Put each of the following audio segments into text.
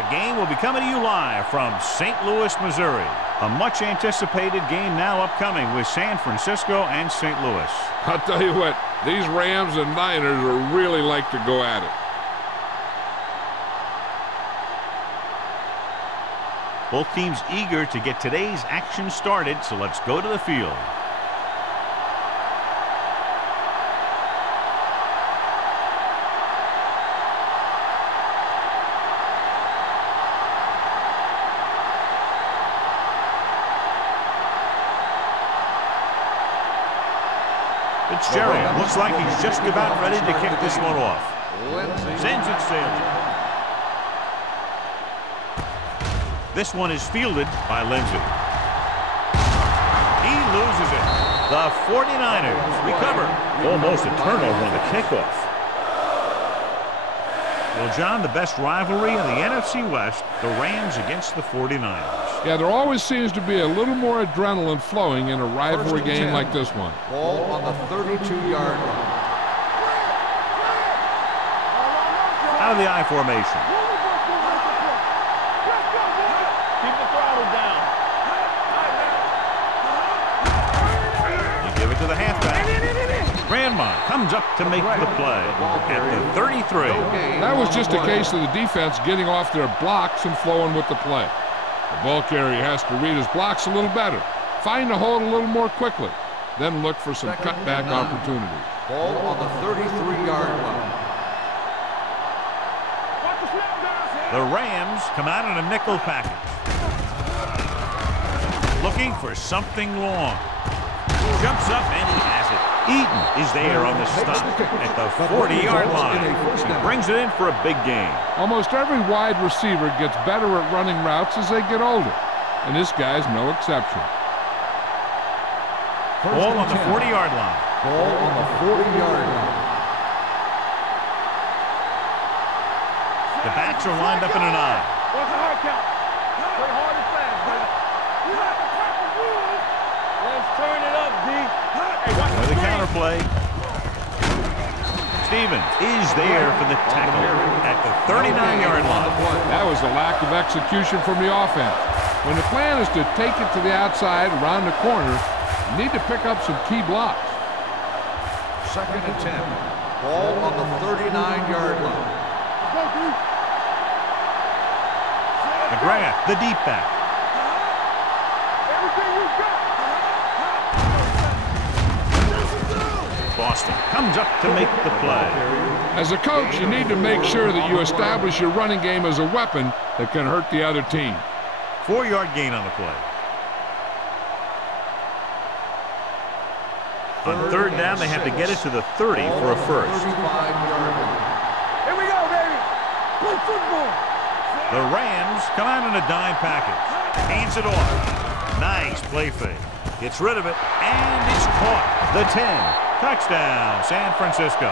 Our game will be coming to you live from St. Louis, Missouri. A much-anticipated game now upcoming with San Francisco and St. Louis. I'll tell you what, these Rams and Niners are really like to go at it. Both teams eager to get today's action started, so let's go to the field. Fitzgerald looks like he's just about ready to kick this one off. Sends it sailing. This one is fielded by Lindsey. He loses it. The 49ers recover. Almost a turnover on the kickoff. Well, John, the best rivalry in the NFC West, the Rams against the 49ers. Yeah, there always seems to be a little more adrenaline flowing in a rivalry game like this one. Ball on the 32-yard line. Out of the I formation. Keep the throttle down. You give it to the halfback. Grandma comes up to make the play at the 33. That was just a case of the defense getting off their blocks and flowing with the play. The ball carrier has to read his blocks a little better, find the hole a little more quickly, then look for some cutback opportunities. Ball on the 33-yard line. The Rams come out in a nickel package. Looking for something long. Jumps up and he has it. Eaton is there on the stop at the 40-yard line. He brings it in for a big gain. Almost every wide receiver gets better at running routes as they get older, and this guy's no exception. Ball on the 40-yard line. Ball on the 40-yard line. The backs are lined up in an I. What's the hard count? Play hard and fast, brother. You have to crack the rules. Let's turn it up, D. Hey, watch With the counterplay. Stevens is there for the tackle at the 39-yard line. That was a lack of execution from the offense. When the plan is to take it to the outside around the corner, you need to pick up some key blocks. 2nd and 10. Ball on the 39-yard line. McGrath, the deep back. everything you got. Boston comes up to make the play. As a coach, you need to make sure that you establish your running game as a weapon that can hurt the other team. 4-yard gain on the play. On 3rd down, they have to get it to the 30 for a first. 35-yard line. Here we go, baby. Play football. The Rams come out in a dime package. Hands it off. Nice play fake. Gets rid of it, and it's caught. The 10. Touchdown, San Francisco.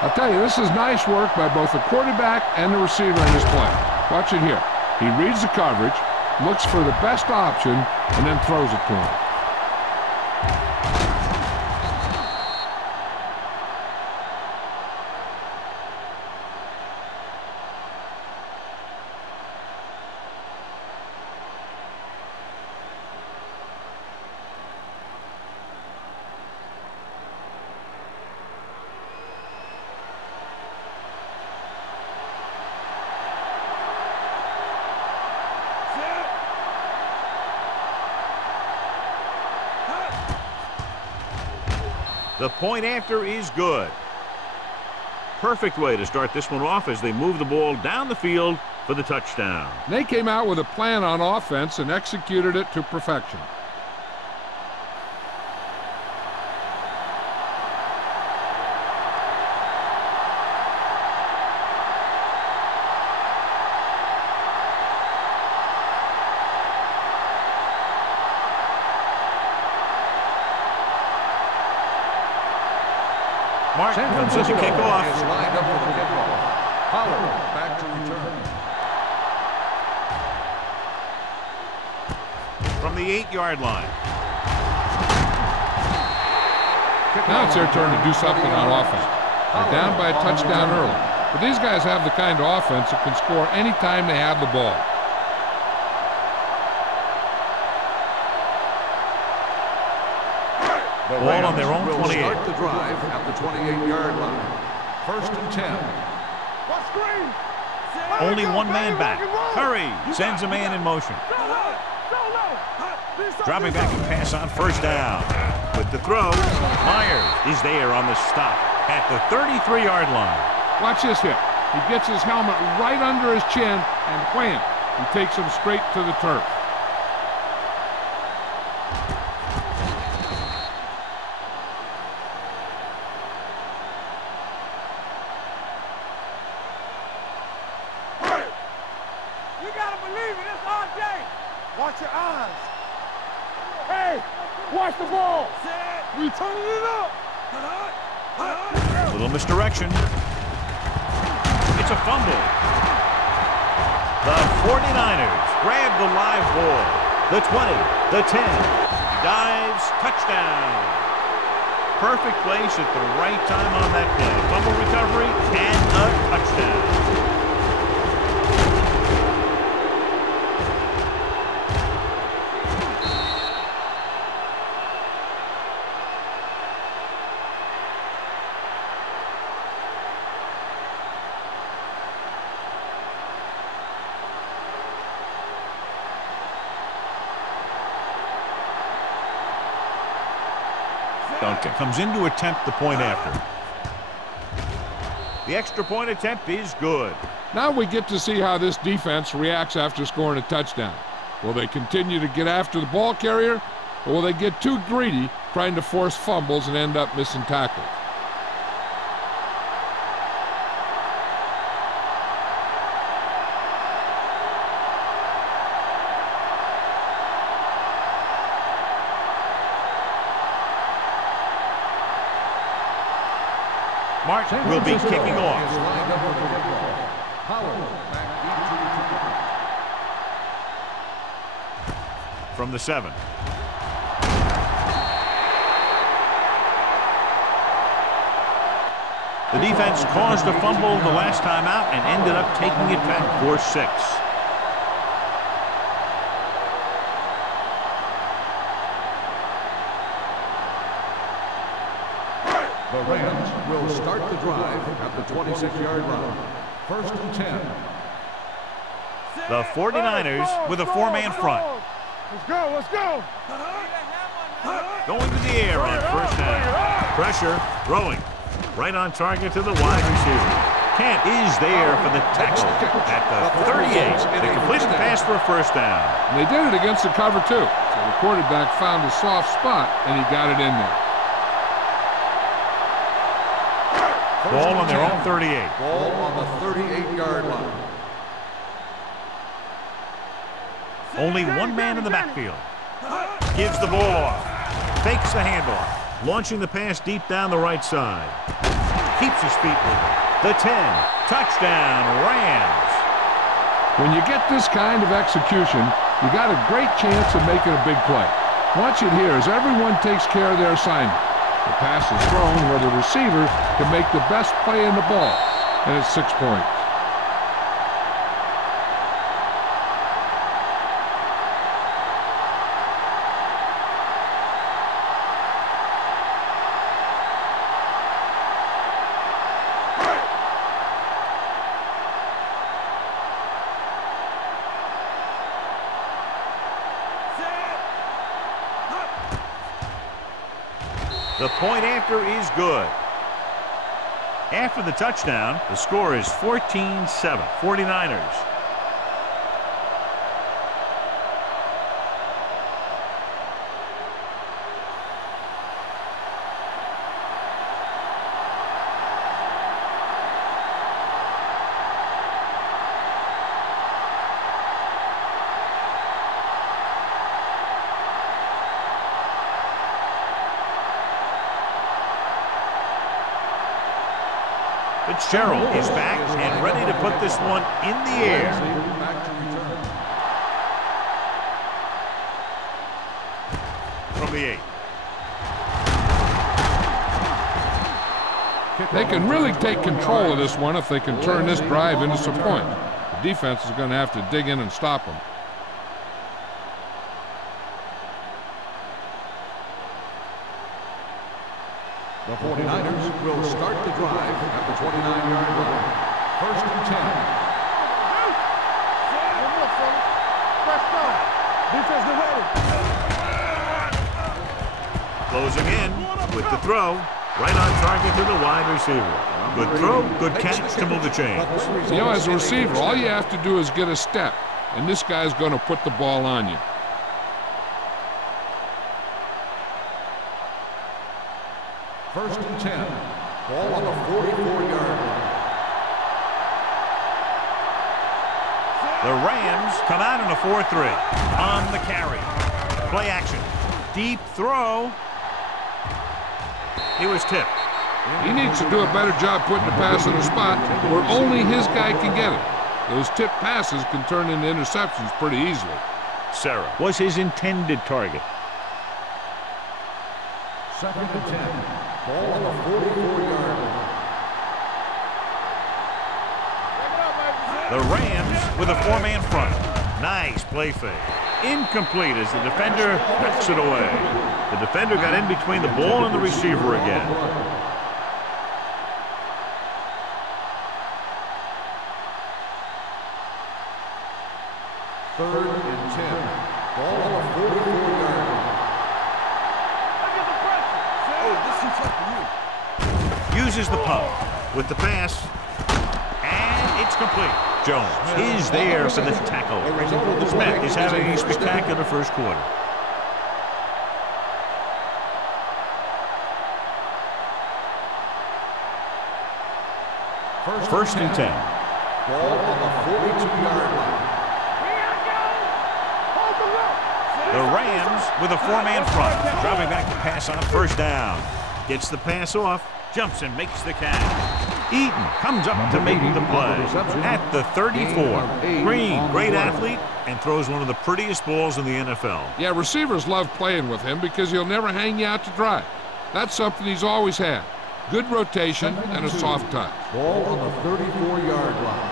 I'll tell you, this is nice work by both the quarterback and the receiver in this play. Watch it here. He reads the coverage, looks for the best option, and then throws it to him. The point after is good. Perfect way to start this one off as they move the ball down the field for the touchdown. They came out with a plan on offense and executed it to perfection. Martin comes in to kick off. Is lined up for the kickoff. Pollard back to return. From the 8-yard line. Now it's their turn to do something on offense. They're down by a touchdown early. But these guys have the kind of offense that can score anytime they have the ball. Ball on their own 28. Start the drive at the 28-yard line. 1st and 10. Only one man back. Curry sends a man in motion. Dropping back and pass on 1st down. With the throw, Myers is there on the stop at the 33-yard line. Watch this hit. He gets his helmet right under his chin, and wham, he takes him straight to the turf. You gotta believe it. It's our day. Watch your eyes. Hey, watch the ball. We turning it up. Little misdirection. It's a fumble. The 49ers grab the live ball. The 20, the 10. Dives, touchdown. Perfect place at the right time on that play. Fumble recovery and a touchdown. Duncan comes in to attempt the point after. The extra point attempt is good. Now we get to see how this defense reacts after scoring a touchdown. Will they continue to get after the ball carrier, or will they get too greedy trying to force fumbles and end up missing tackles? Martin will be kicking off. From the 7. The defense caused a fumble the last time out and ended up taking it back for 6. The Rams will start the drive at the 26-yard line. 1st and 10. The 49ers with a 4-man front. Let's go, let's go. Going to the air on 1st down. Pressure, throwing. Right on target to the wide receiver. Kent is there for the tackle at the 38. They completed the pass for a 1st down. And they did it against the cover, too. So the quarterback found a soft spot, and he got it in there. Ball on their own 38. Ball on the 38-yard line. Only one man in the backfield. Gives the ball off. Fakes the handoff. Launching the pass deep down the right side. Keeps his feet moving. The 10. Touchdown, Rams. When you get this kind of execution, you got a great chance of making a big play. Watch it here as everyone takes care of their assignment. The pass is thrown where the receiver can make the best play in the ball, and it's 6 points. The point after is good. After the touchdown, the score is 14-7, 49ers. Fitzgerald is back and ready to put this one in the air. From the 8. They can really take control of this one if they can turn this drive into some points. The defense is going to have to dig in and stop them. The 49ers will start the drive at the 29-yard line. First and 10. Defense is ready. Closing in with the throw. Right on target to the wide receiver. Good throw, good catch to move the chains. You know, as a receiver, all you have to do is get a step, and this guy's going to put the ball on you. First and 10. Ball on the 44-yard line. The Rams come out in a 4-3 on the carry. Play action. Deep throw. He was tipped. He needs to do a better job putting the pass in a spot where only his guy can get it. Those tipped passes can turn into interceptions pretty easily. Sarah was his intended target. Second and 10. Ball on the 44-yard line. The Rams with a four-man front. Nice play fake. Incomplete as the defender knocks it away. The defender got in between the ball and the receiver again. Third and 10. Ball on the 44-yard line. Uses the pump with the pass. And it's complete. Jones is there for the tackle. Smith is having a spectacular first quarter. First and 10. Ball on the 42-yard line. The Rams with a four-man front. Dropping back to pass on first down. Gets the pass off. Jumps and makes the catch. Eaton comes up to make the play at the 34. Green, great athlete, and throws one of the prettiest balls in the NFL. Yeah, receivers love playing with him because he'll never hang you out to dry. That's something he's always had. Good rotation and a soft touch. Ball on the 34-yard line.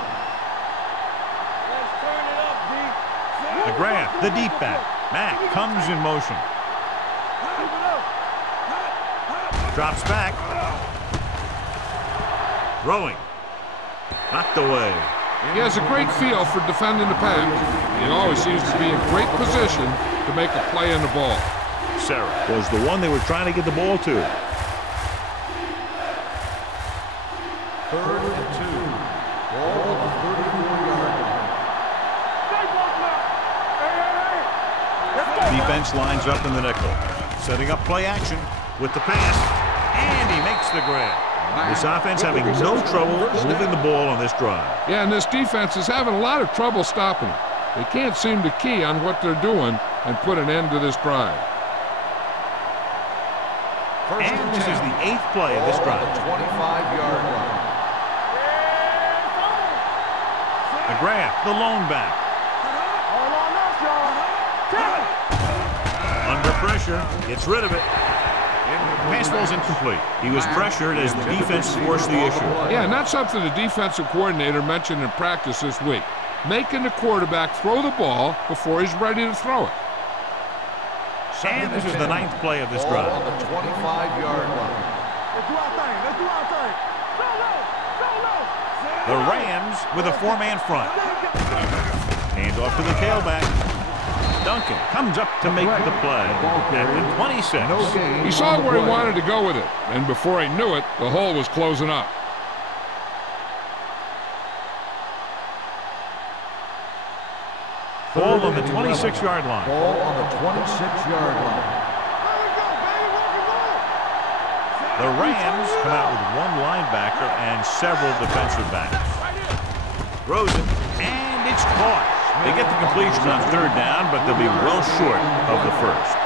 The grab, the deep back. Mack comes in motion. Drops back. Throwing. Knocked away. He has a great feel for defending the pass. He always seems to be in great position to make a play on the ball. Sarah was the one they were trying to get the ball to. Third and 2. Ball on the 34-yard line. Defense lines up in the nickel. Setting up play action with the pass. And he makes the grab. This offense having no trouble moving the ball on this drive. Yeah, and this defense is having a lot of trouble stopping it. They can't seem to key on what they're doing and put an end to this drive. And this is the 8th play of this drive. 25-yard line. The grab, the lone back. Under pressure, gets rid of it. Pass ball's incomplete. He was pressured as the defense forced the issue. Yeah, and that's something the defensive coordinator mentioned in practice this week. Making the quarterback throw the ball before he's ready to throw it. And this is the 9th play of this drive. On the 25-yard line. The Rams with a four-man front. Hand off to the tailback. Duncan comes up to make the play at the 26. He saw where he wanted to go with it, and before he knew it, the hole was closing up. Ball on the 26-yard line. Ball on the 26-yard line. The Rams come out with one linebacker and several defensive backs. Throws it, and it's caught. They get the completion on third down, but they'll be well short of the first.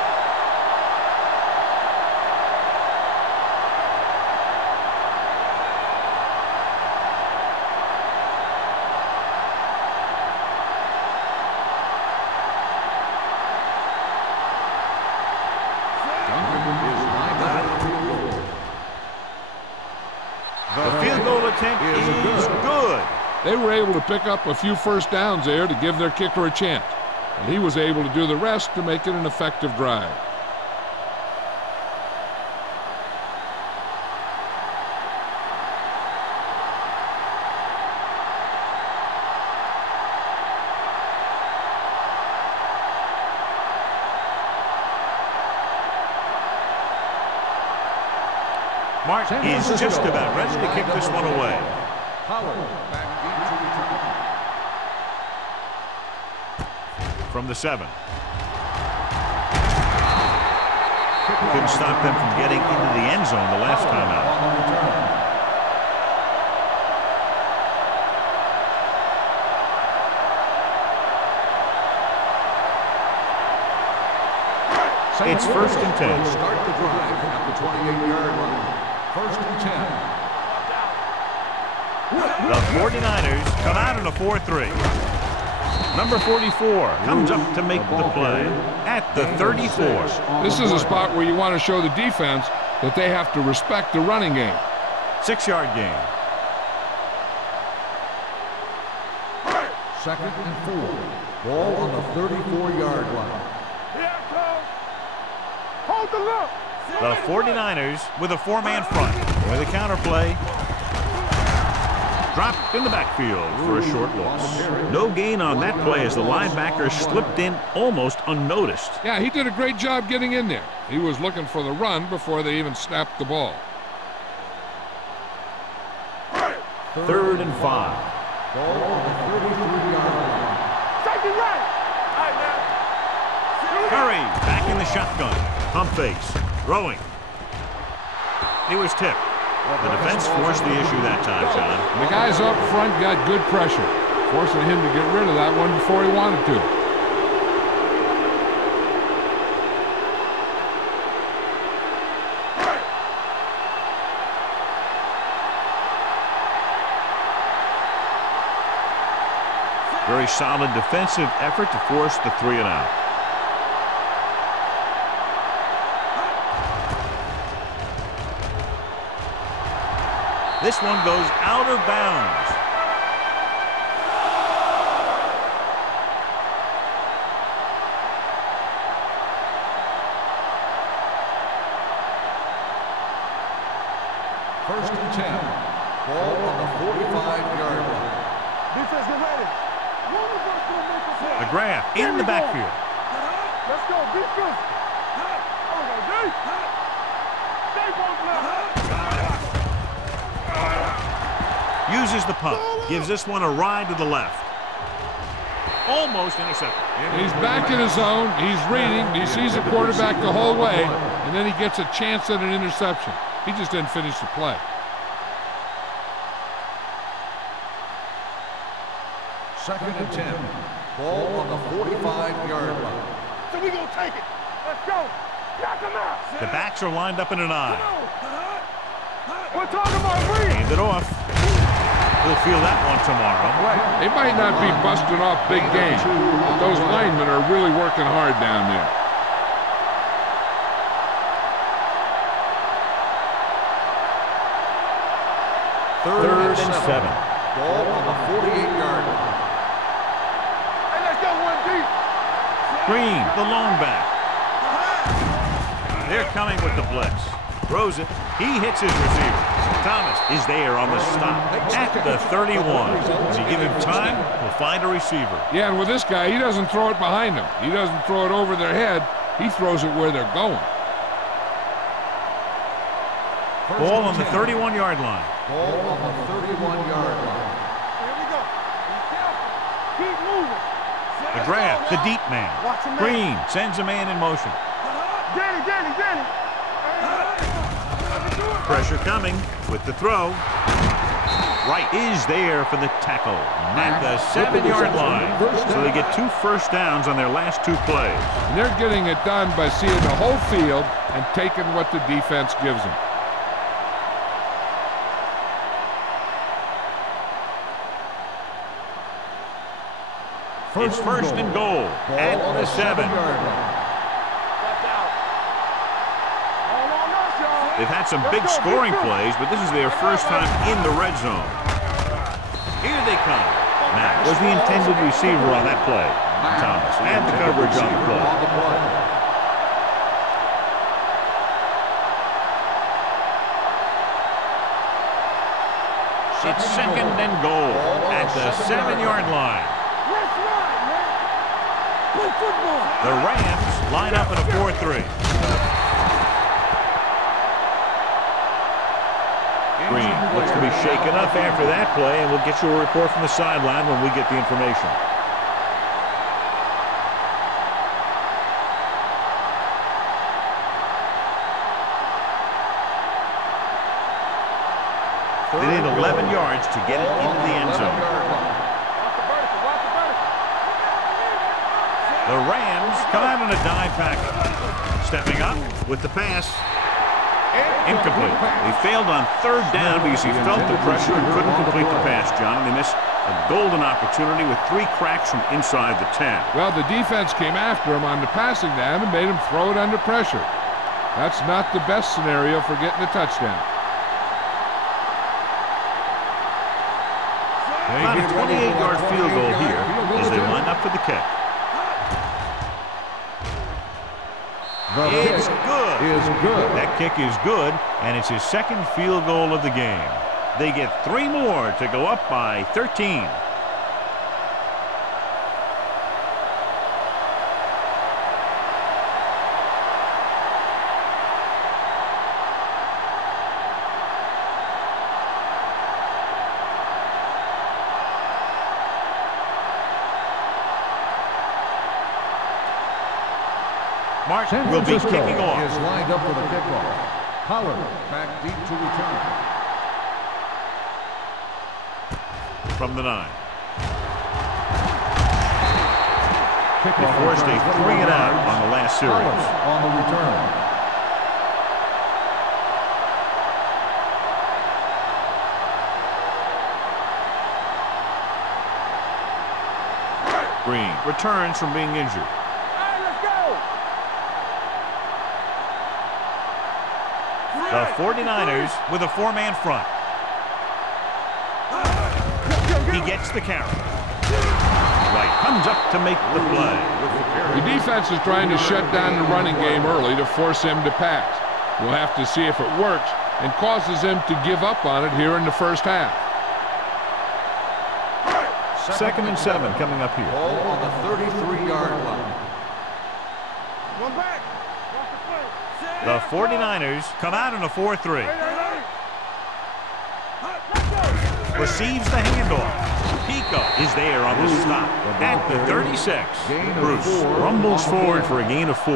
attempt is good. They were able to pick up a few first downs there to give their kicker a chance. And he was able to do the rest to make it an effective drive. Martin is just about ready to kick this one away. From the 7. Couldn't stop them from getting into the end zone the last time out. It's 1st and 10. Start the drive at the 28-yard line. 1st and 10. The 49ers come out in a 4-3. Number 44 comes up to make the play at the 34. This is a spot where you want to show the defense that they have to respect the running game. 6-yard gain. 2nd and 4. Ball on the 34-yard line. Hold the look. The 49ers with a 4-man front with a counterplay. Dropped in the backfield for a short loss. No gain on that play as the linebacker slipped in almost unnoticed. Yeah, he did a great job getting in there. He was looking for the run before they even snapped the ball. 3rd and 5. Ball on the 33-yard line. Take it right. Curry back in the shotgun. Pump fakes. Throwing. He was tipped. The defense forced the issue that time, John. The guys up front got good pressure, forcing him to get rid of that one before he wanted to. Very solid defensive effort to force the 3 and out. This one goes out of bounds. First and 10. Ball on the 45-yard line. Defense, get ready. McGrath in the backfield. Let's go. Be physical. Stay both left. Uses the pump. Gives this one a ride to the left. Almost intercepted. He's back in his zone. He's reading. He sees the quarterback the whole way, and then he gets a chance at an interception. He just didn't finish the play. Second and 10. Ball on the 45-yard line. So we gonna take it. Let's go. Knock him out. The backs are lined up in an eye. We're talking about read. Hand it off. We'll feel that one tomorrow. They might not be busting off big game, but those linemen are really working hard down there. Third and 7. Ball on the 48-yard line. Hey, let's go one deep. Green, the lone back. They're coming with the blitz. Throws it. He hits his receiver. Thomas is there on the stop at the 31. As you give him time, he'll find a receiver. Yeah, and with this guy, he doesn't throw it behind them. He doesn't throw it over their head. He throws it where they're going. Ball on the 31-yard line. Ball on the 31-yard line. Here we go. Be careful. Keep moving. McGrath, the deep man. Watch him. Green sends a man in motion. Danny. Pressure coming with the throw. Wright is there for the tackle at the 7-yard line. So they get 2 first downs on their last 2 plays. And they're getting it done by seeing the whole field and taking what the defense gives them. It's first and goal at the 7. All on us, y'all. They've had some big scoring plays, but this is their first time in the red zone. Here they come. Matt was the intended receiver on that play. Thomas had the coverage on the play. It's second and goal at the 7-yard line. The Rams line up in a 4-3. Green looks to be shaken up after that play, and we'll get you a report from the sideline when we get the information. They need 11 yards to get it into the end zone. The Rams come out on a dive package. Stepping up with the pass. Incomplete. He failed on third down because he felt the pressure and couldn't complete the pass, John. And they missed a golden opportunity with 3 cracks from inside the 10. Well, the defense came after him on the passing down and made him throw it under pressure. That's not the best scenario for getting a touchdown. About a 28-yard field goal here as they line up for the kick. It's good. That kick is good, and it's his second field goal of the game. They get 3 more to go up by 13. Martin will be kicking off. Is lined up for the kickoff. Pollard back deep to return. From the 9. They forced a 3-and-out on the last series. On the return. Green returns from being injured. The 49ers with a 4-man front. He gets the carry. White comes up to make the play. The defense is trying to shut down the running game early to force him to pass. We'll have to see if it works and causes him to give up on it here in the first half. Second and 7 coming up here. Ball on the 33-yard line. One back. The 49ers come out in a 4-3. Receives the handoff. Pico is there on the stop at the 36. Bruce rumbles forward for a gain of 4.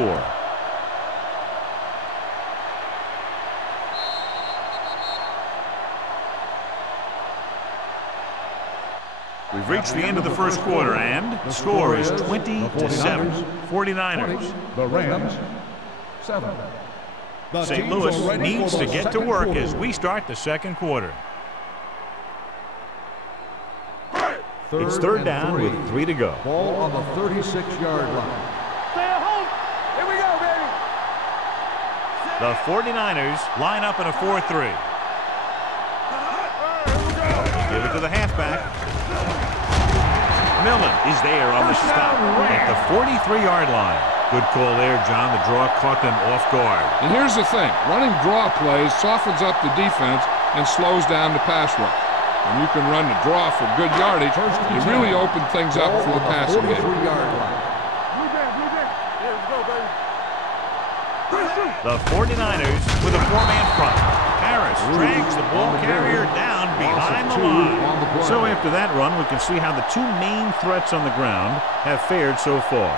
We've reached the end of the first quarter, and the score is 20-7. 49ers. The Rams, 7. St. Louis needs to get to work as we start the second quarter. It's third down with 3 to go. Ball on the 36-yard line. Stay at home. Here we go, baby. The 49ers line up in a 4-3. Give it to the halfback. Millen is there on the stop at the 43-yard line. Good call there, John. The draw caught them off guard. And here's the thing. Running draw plays softens up the defense and slows down the pass rush. When you can run the draw for good yardage, you really open things up for the passing game. The 49ers with a 4-man front. Harris drags the ball carrier down behind the line. So after that run, we can see how the 2 main threats on the ground have fared so far.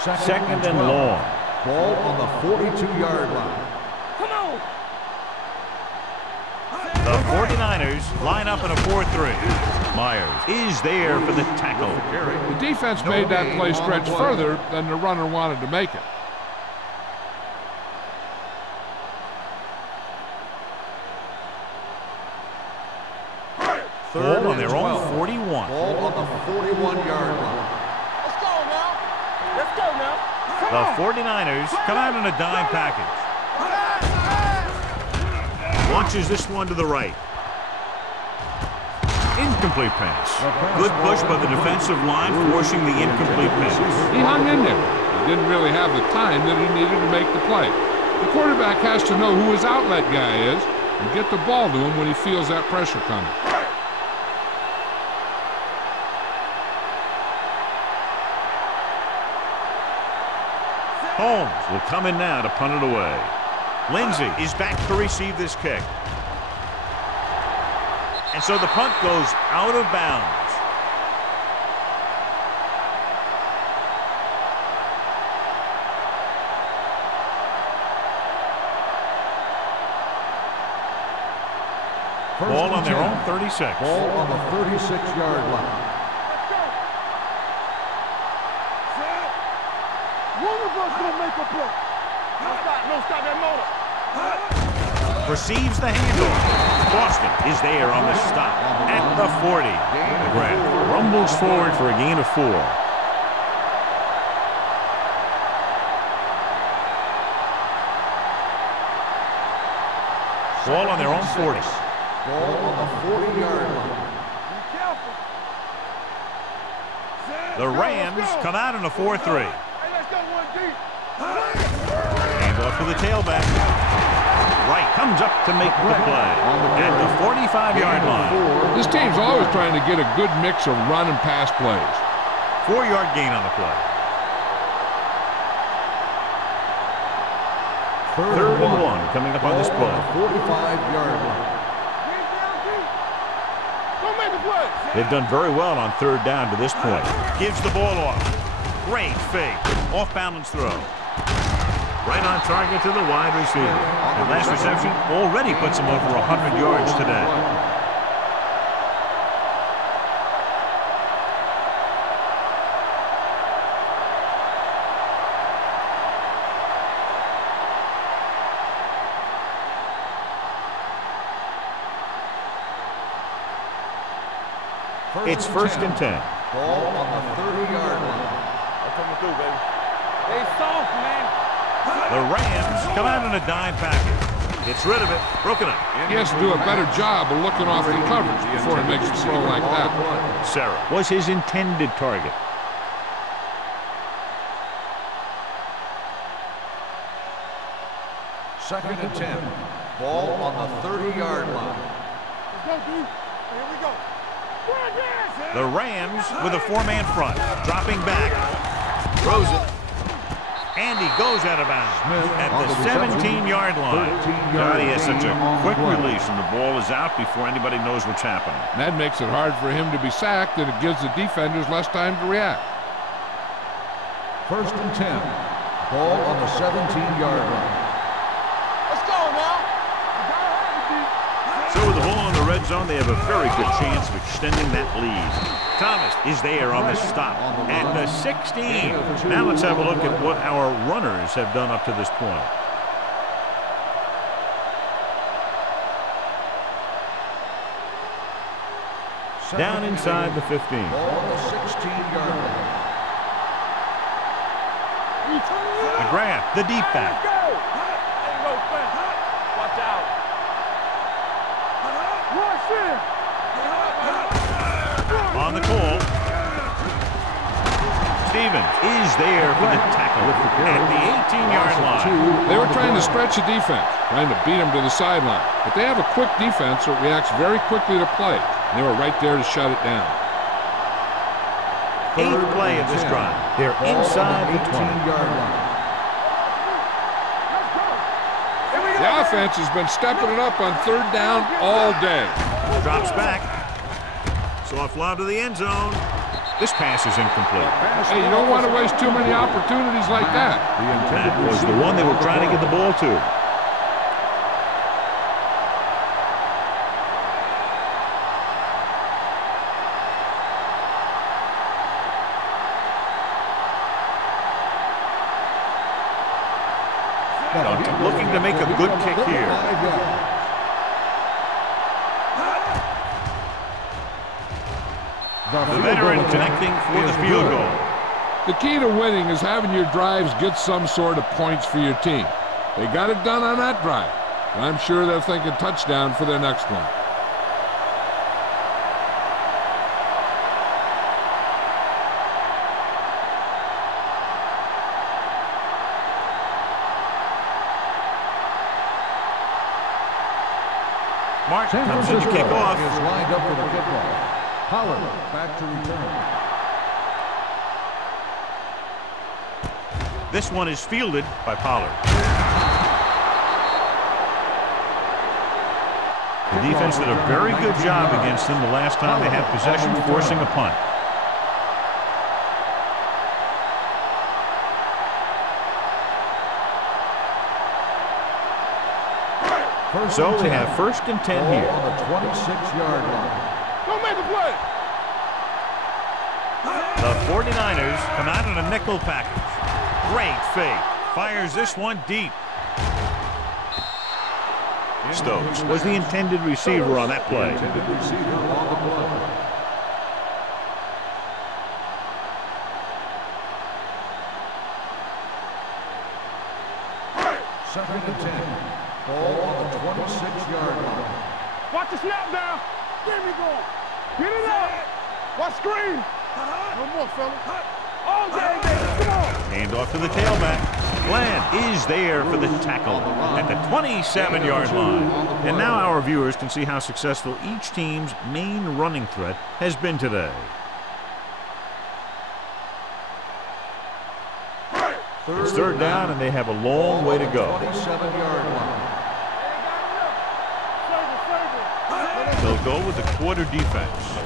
Second and long. Ball on the 42-yard line. Come on. The 49ers line up in a 4-3. Myers is there for the tackle. The defense made that play stretch further than the runner wanted to make it. Third on their own 41. Ball on the 41-yard line. Let's go now. Let's go now. The 49ers come out in a dime package. Launches this one to the right. Incomplete pass. Good push by the defensive line, forcing the incomplete pass. He hung in there. He didn't really have the time that he needed to make the play. The quarterback has to know who his outlet guy is and get the ball to him when he feels that pressure coming. Holmes will come in now to punt it away. Lindsey is back to receive this kick. And so the punt goes out of bounds. Ball on their own 36. Ball on the 36-yard line. One of us gonna make a play. No stop that motor. Receives the handoff. Boston is there on the stop at the 40. McGrath rumbles forward for a gain of 4. Ball on their own 40. Ball on the 40-yard line. Be careful. The Rams come out in a 4-3. Hey, let's go one deep. Handoff to the tailback. Wright comes up to make the play at the 45-yard line. This team's always trying to get a good mix of run and pass plays. 4-yard gain on the play. Third and one coming up on this play. 45-yard line. Don't make a play. They've done very well on third down to this point. Gives the ball off. Great fake. Off-balance throw. Right on target to the wide receiver. The last reception already puts him over 100 yards today. It's first and 10. Ball on the 30-yard line. I'm coming through, baby. They soft, man. The Rams come out in a dime package. Gets rid of it. Broken up. He has to do a better job of looking off the coverage before he makes a throw like that. Sarah was his intended target. Second and 10. Ball on the 30-yard line. Let's go, dude. Here we go. The Rams with a 4-man front. Dropping back. Throws it. And he goes out of bounds at the 17-yard line. God, he has such a quick release, and the ball is out before anybody knows what's happening. That makes it hard for him to be sacked, and it gives the defenders less time to react. First and 10. Ball on the 17-yard line. Let's go now. So with the ball in the red zone, they have a very good chance of extending that lead. Thomas is there on the stop at the 16. Now let's have a look at what our runners have done up to this point. Down inside the 15. Ball on the 16-yard line. McGrath, the deep back. Ain't no fence. Watch out. Rush in. On the call. Stevens is there for the tackle at the 18-yard line. They were trying to stretch the defense, trying to beat him to the sideline. But they have a quick defense that reacts very quickly to play. And they were right there to shut it down. 8th play of this drive. They're inside the 18-yard line. The offense has been stepping it up on third down all day. Drops back. Soft lob to the end zone. This pass is incomplete. Hey, you don't want to waste too many opportunities like that. That was the one they were trying to get the ball to. Looking to make a good kick here. The veteran connecting for the field goal. The key to winning is having your drives get some sort of points for your team. They got it done on that drive, and I'm sure they're thinking touchdown for their next one. Mark comes in to kick off. Is lined up for the kickoff. Pollard back to return. This one is fielded by Pollard. The defense did a very good job against them the last time they had possession, forcing a punt. So they have 1st and 10 here. On the 26-yard line. Don't make the play. The 49ers come out in a nickel package. Great fake. Fires this one deep. Stokes was the intended receiver on that play. Intended receiver on the play. Second and 10. Ball on the 26-yard line. Watch the snap down. Get me going. Get it up. Watch screen. No more, fella. All day, baby. Come on. Hand off to the tailback. Glenn is there for the tackle at the 27-yard line. And now our viewers can see how successful each team's main running threat has been today. It's 3rd down, and they have a long way to go. 27-yard line. They'll go with the quarter defense.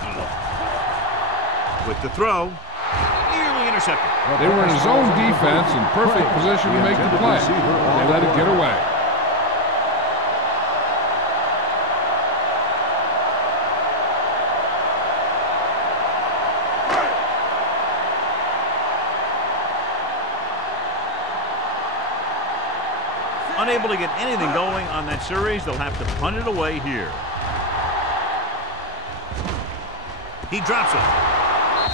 With the throw, nearly intercepted. They were in a zone defense in perfect position to make the play. They let it get away. Unable to get anything going on that series, they'll have to punt it away here. He drops it.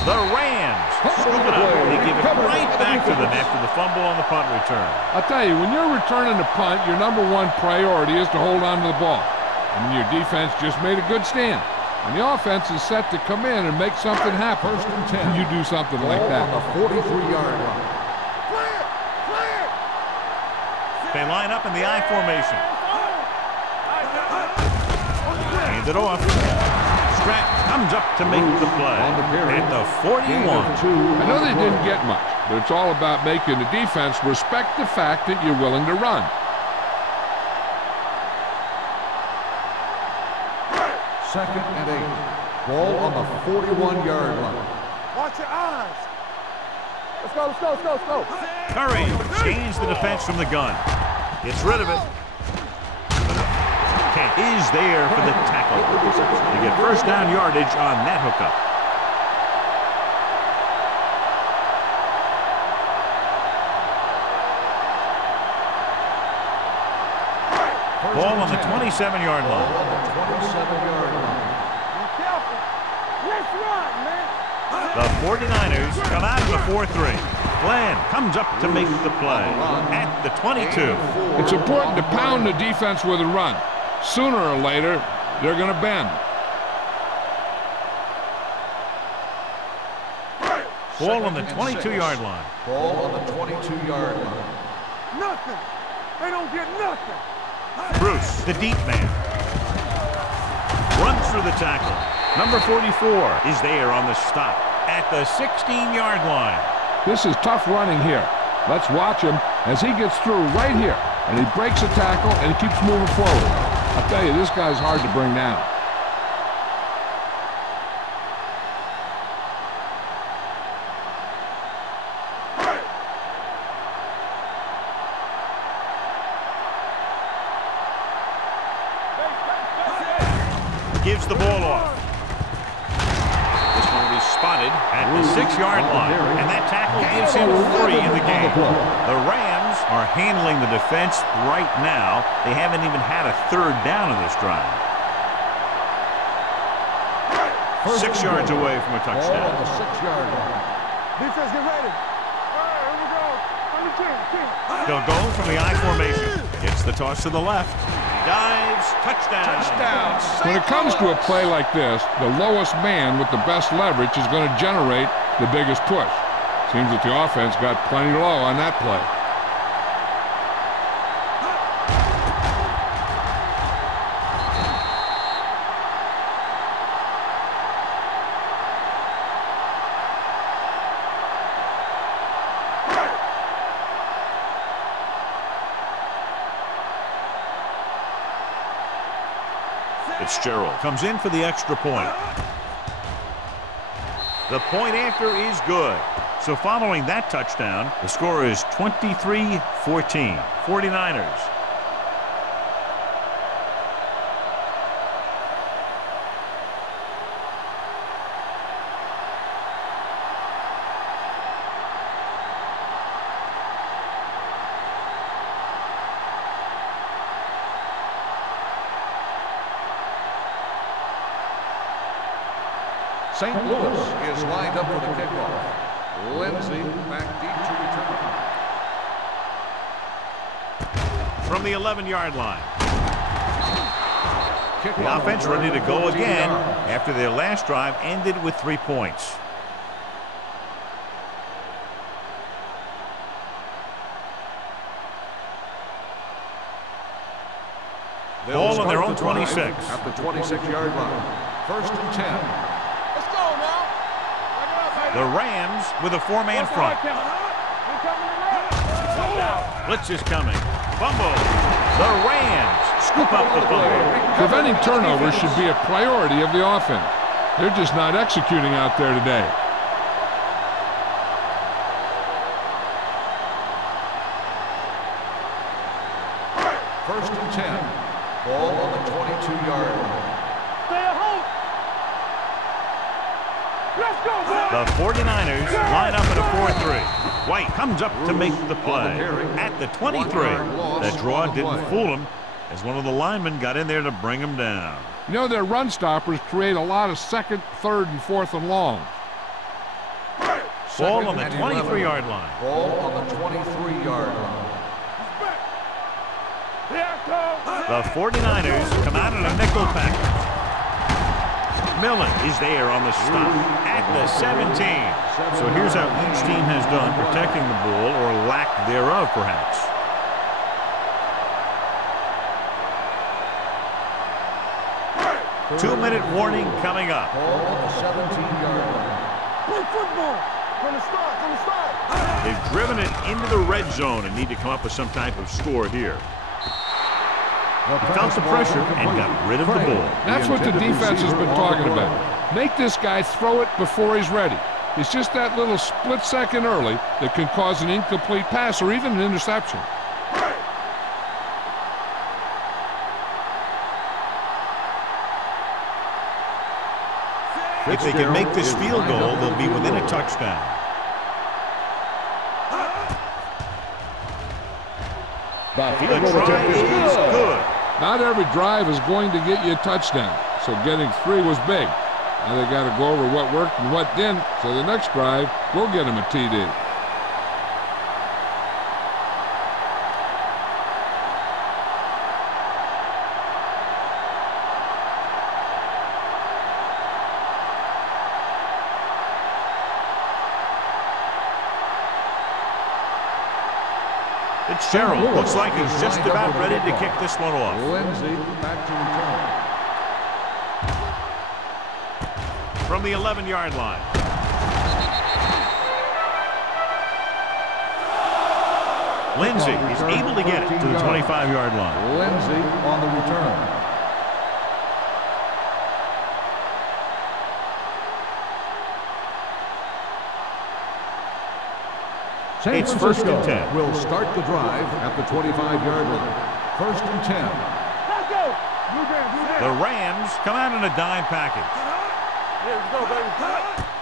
The Rams scoop it up. They give it right back to them after the fumble on the punt return. I'll tell you, when you're returning a punt, your #1 priority is to hold on to the ball. I mean, your defense just made a good stand. And the offense is set to come in and make something happen. 1st and 10. You do something like that. On the 43-yard line. Clear. Clear. They line up in the I formation. Hand it off. Strat comes up to make the play at the 41. I know they didn't get much, but it's all about making the defense respect the fact that you're willing to run. Second and 8. Ball on the 41-yard line. Watch your eyes. Let's go, let's go, let's go, let's go. Curry gains the defense from the gun. Gets rid of it. Kent is there for the tackle. They get 1st down yardage on that hookup. Ball on the 27-yard line. On the 27-yard line. Be careful. Let's run, man. The 49ers come out in the 4-3. Glenn comes up to make the play at the 22. It's important to pound the defense with a run. Sooner or later, they're going to bend. Ball on the 22-yard line. Ball on the 22-yard line. Nothing. They don't get nothing. Bruce, the deep man, runs through the tackle. Number 44 is there on the stop at the 16-yard line. This is tough running here. Let's watch him as he gets through right here. And he breaks a tackle and he keeps moving forward. I'll tell you, this guy's hard to bring down. Gives the ball off. This one will be spotted at the 6-yard line. And that tackle gives him 3 in the game. The Rams are handling the defense right now. They haven't even had a 3rd down of this drive. 6 yards away from a touchdown. Ball on the 6-yard line. Defense, get ready. They'll go from the I formation. Gets the toss to the left. Dives. Touchdown. Touchdown. When it comes to a play like this, the lowest man with the best leverage is going to generate the biggest push. Seems that the offense got plenty low on that play. Fitzgerald comes in for the extra point. The point after is good. So following that touchdown, the score is 23-14. 49ers. St. Louis is lined up for the kickoff. Lindsay back deep to return. From the 11-yard line. Kickoff The offense ready to go 14 again yards. after their last drive ended with 3 points. Ball on their own 26. At the 26-yard line. 1st and 10. Let's go now. Back it up, baby. The Rams with a 4-man front. Blitz is coming. Fumble. The Rams scoop up the fumble. Preventing turnovers should be a priority of the offense. They're just not executing out there today. First and 10. Ball on the 22-yard line. Stay at home. Let's go, boy. The 49ers line up in a 4-3. White comes up to make the play at the 23. That draw didn't fool him as one of the linemen got in there to bring him down. You know, their run stoppers create a lot of 2nd, 3rd, and 4th and long. Ball on the 23-yard line. Ball on the 23-yard line. The 49ers come out in a nickel package. Millen is there on the stop at the 17. So here's how each team has done protecting the ball, or lack thereof, perhaps. Two-minute warning coming up. Ball on the 17-yard line. Play football. From the start, from the start. They've driven it into the red zone and need to come up with some type of score here. He felt the pressure and got rid of the ball. That's what the defense has been talking about. Make this guy throw it before he's ready. It's just that little split second early that can cause an incomplete pass or even an interception. If they can make this field goal, they'll be within a touchdown. The try is good. Not every drive is going to get you a touchdown, so getting 3 was big. Now they got to go over what worked and what didn't, so the next drive will get them a TD. Fitzgerald looks like he's just about ready to kick this one off. Lindsay back to return. From the 11-yard line. Lindsay is able to get it to the 25-yard line. Lindsay on the return. It's 1st and 10. Will start the drive at the 25-yard line. 1st and 10. Let's go. The Rams come out in a dime package. Let's go, baby.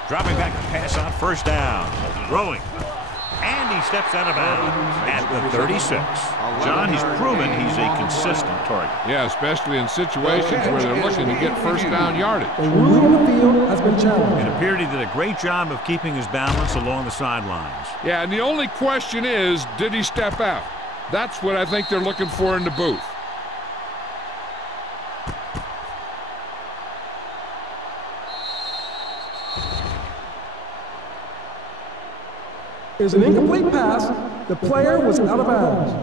Dropping back to pass on 1st down. Throwing. And And he steps out of bounds at the 36. John, he's proven he's a consistent target. Yeah, especially in situations where they're looking to get first down yardage. The ruling on the field has been challenged. It appeared he did a great job of keeping his balance along the sidelines. Yeah, and the only question is, did he step out? That's what I think they're looking for in the booth. There's an incomplete pass. The player was out of bounds.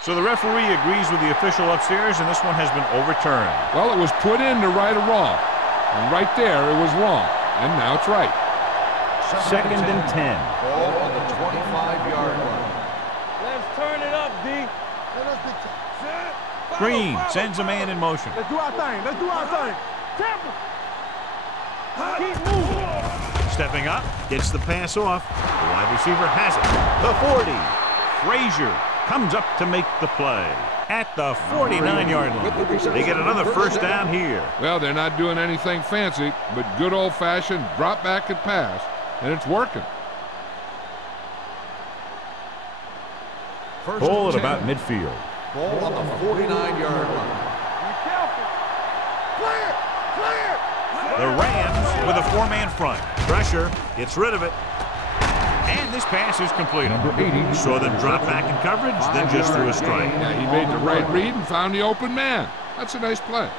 So the referee agrees with the official upstairs, and this one has been overturned. Well, it was put in to right a wrong. And right there, it was wrong. And now it's right. Second and 10. Ball on the 25-yard line. Let's turn it up, D. Green sends a man in motion. Let's do our thing. Let's do our thing. Temple. Keep moving. Stepping up, gets the pass off. The wide receiver has it. The 40. Frazier comes up to make the play at the 49-yard line. They get another first down here. Well, they're not doing anything fancy, but good old-fashioned drop back and pass, and it's working. Ball at about midfield. Ball on the 49-yard line. Be careful. Clear. Clear. The Rams with a four-man front. Pressure, gets rid of it. And this pass is completed. Number 80. Saw them drop back in coverage, then just threw a strike. Yeah, he made the right read and found the open man. That's a nice play.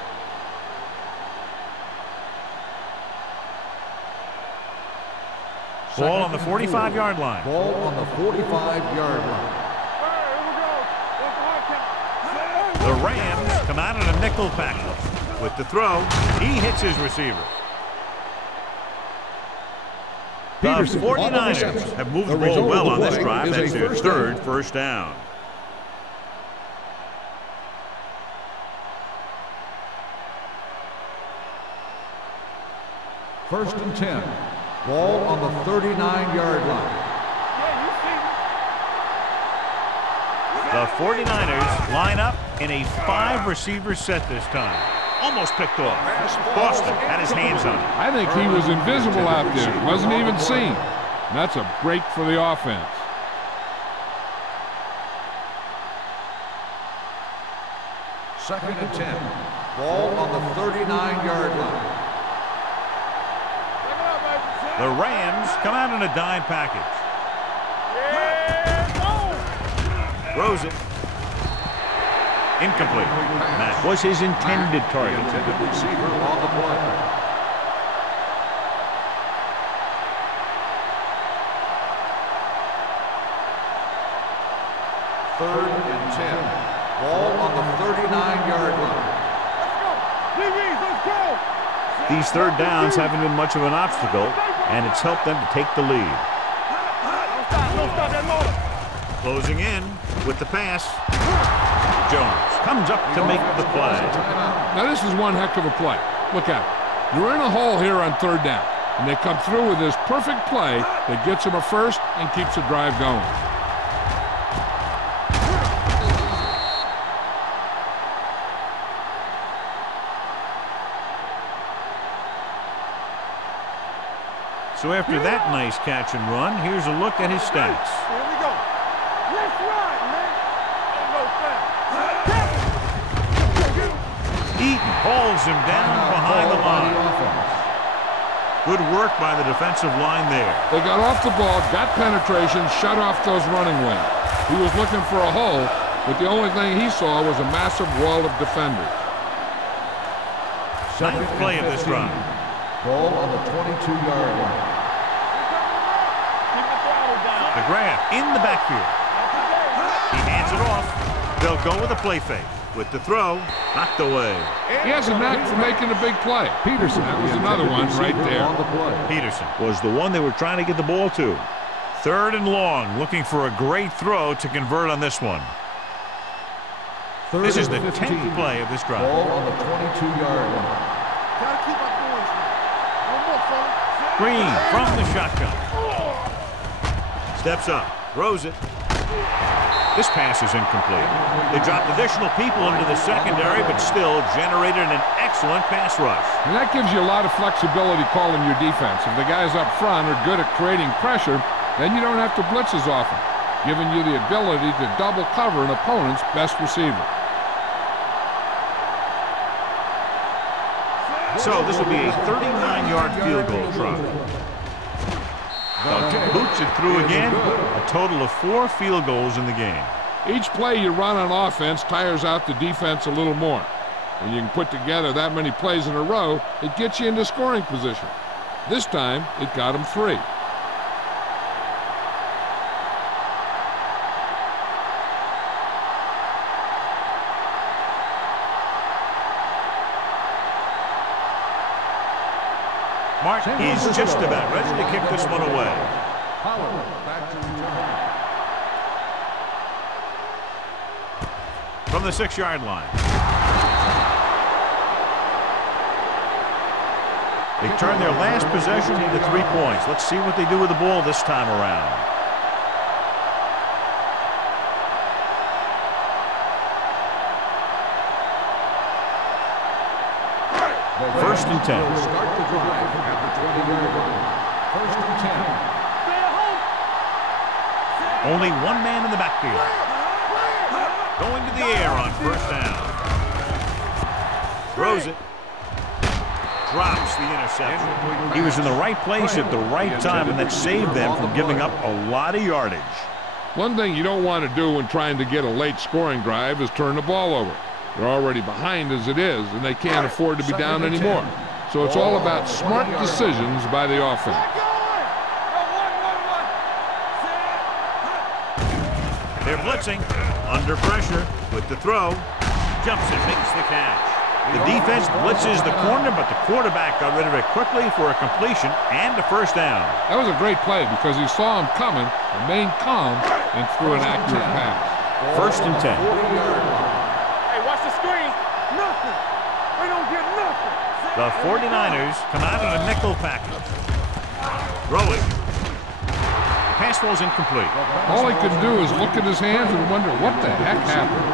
Ball on the 45-yard line. Ball on the 45-yard line. The Rams come out in a nickel package. With the throw, he hits his receiver. The 49ers have moved the ball well on this drive. That's their third first down. First and 10. Ball on the 39-yard line. The 49ers line up in a 5-receiver set this time. Almost picked off. Boston had his hands on it. I think he was invisible out there. Wasn't even seen. And that's a break for the offense. Second and 10. Ball on the 39-yard line. The Rams come out in a dime package. Throws it. Incomplete. That was his intended target. Intended receiver on the play. Third and 10. Ball on the 39-yard line. Let's go. These third downs haven't been much of an obstacle, and it's helped them to take the lead. Don't stop that motor. Closing in with the pass. Jones comes up to make the play. Now, this is one heck of a play. Look at it. You're in a hole here on third down, and they come through with this perfect play that gets them a first and keeps the drive going. So after that nice catch and run, here's a look at his stats. Here we go. Let's ride, man. Ain't no foul. Eaton hauls him down behind the line. Good work by the defensive line there. They got off the ball, got penetration, shut off those running lanes. He was looking for a hole, but the only thing he saw was a massive wall of defenders. Ninth play of this drive. Ball on the 22-yard line. McGrath in the backfield. He hands it off. They'll go with a play fake. With the throw, knocked away. He has a knack for making a big play. Peterson. That was another one right there. On the play. Peterson was the one they were trying to get the ball to. Third and long, looking for a great throw to convert on this one. This is the 10th play of this drive. Ball on the 22-yard line. Gotta keep our points. One more, fella. Green from the shotgun. Steps up, throws it. This pass is incomplete. They dropped additional people into the secondary, but still generated an excellent pass rush. And that gives you a lot of flexibility calling your defense. If the guys up front are good at creating pressure, then you don't have to blitz as often, giving you the ability to double cover an opponent's best receiver. So this will be a 39-yard field goal try. Boots it through again. A total of 4 field goals in the game. Each play you run on offense tires out the defense a little more. When you can put together that many plays in a row, it gets you into scoring position. This time, it got them 3. Mark is just about ready to kick this one away. Back to return. From the 6-yard line. They turn their last possession into 3 points. Let's see what they do with the ball this time around. First and 10. Start the drive at the 20-yard line. First and 10. Only one man in the backfield. Going to the air on first down. Throws it. Drops the interception. He was in the right place at the right time, and that saved them from giving up a lot of yardage. One thing you don't want to do when trying to get a late scoring drive is turn the ball over. They're already behind as it is, and they can't afford to be down anymore. So it's all about smart decisions by the offense. They're blitzing. Under pressure with the throw. Jumps and makes the catch. The defense blitzes the corner, but the quarterback got rid of it quickly for a completion and a first down. That was a great play because he saw him coming, remained calm, and threw an accurate pass. First and 10. Hey, watch the screen. Nothing. We don't get nothing. The 49ers come out in a nickel package. Throwing. Pass ball's incomplete. All he could do is look at his hands and wonder what the heck happened.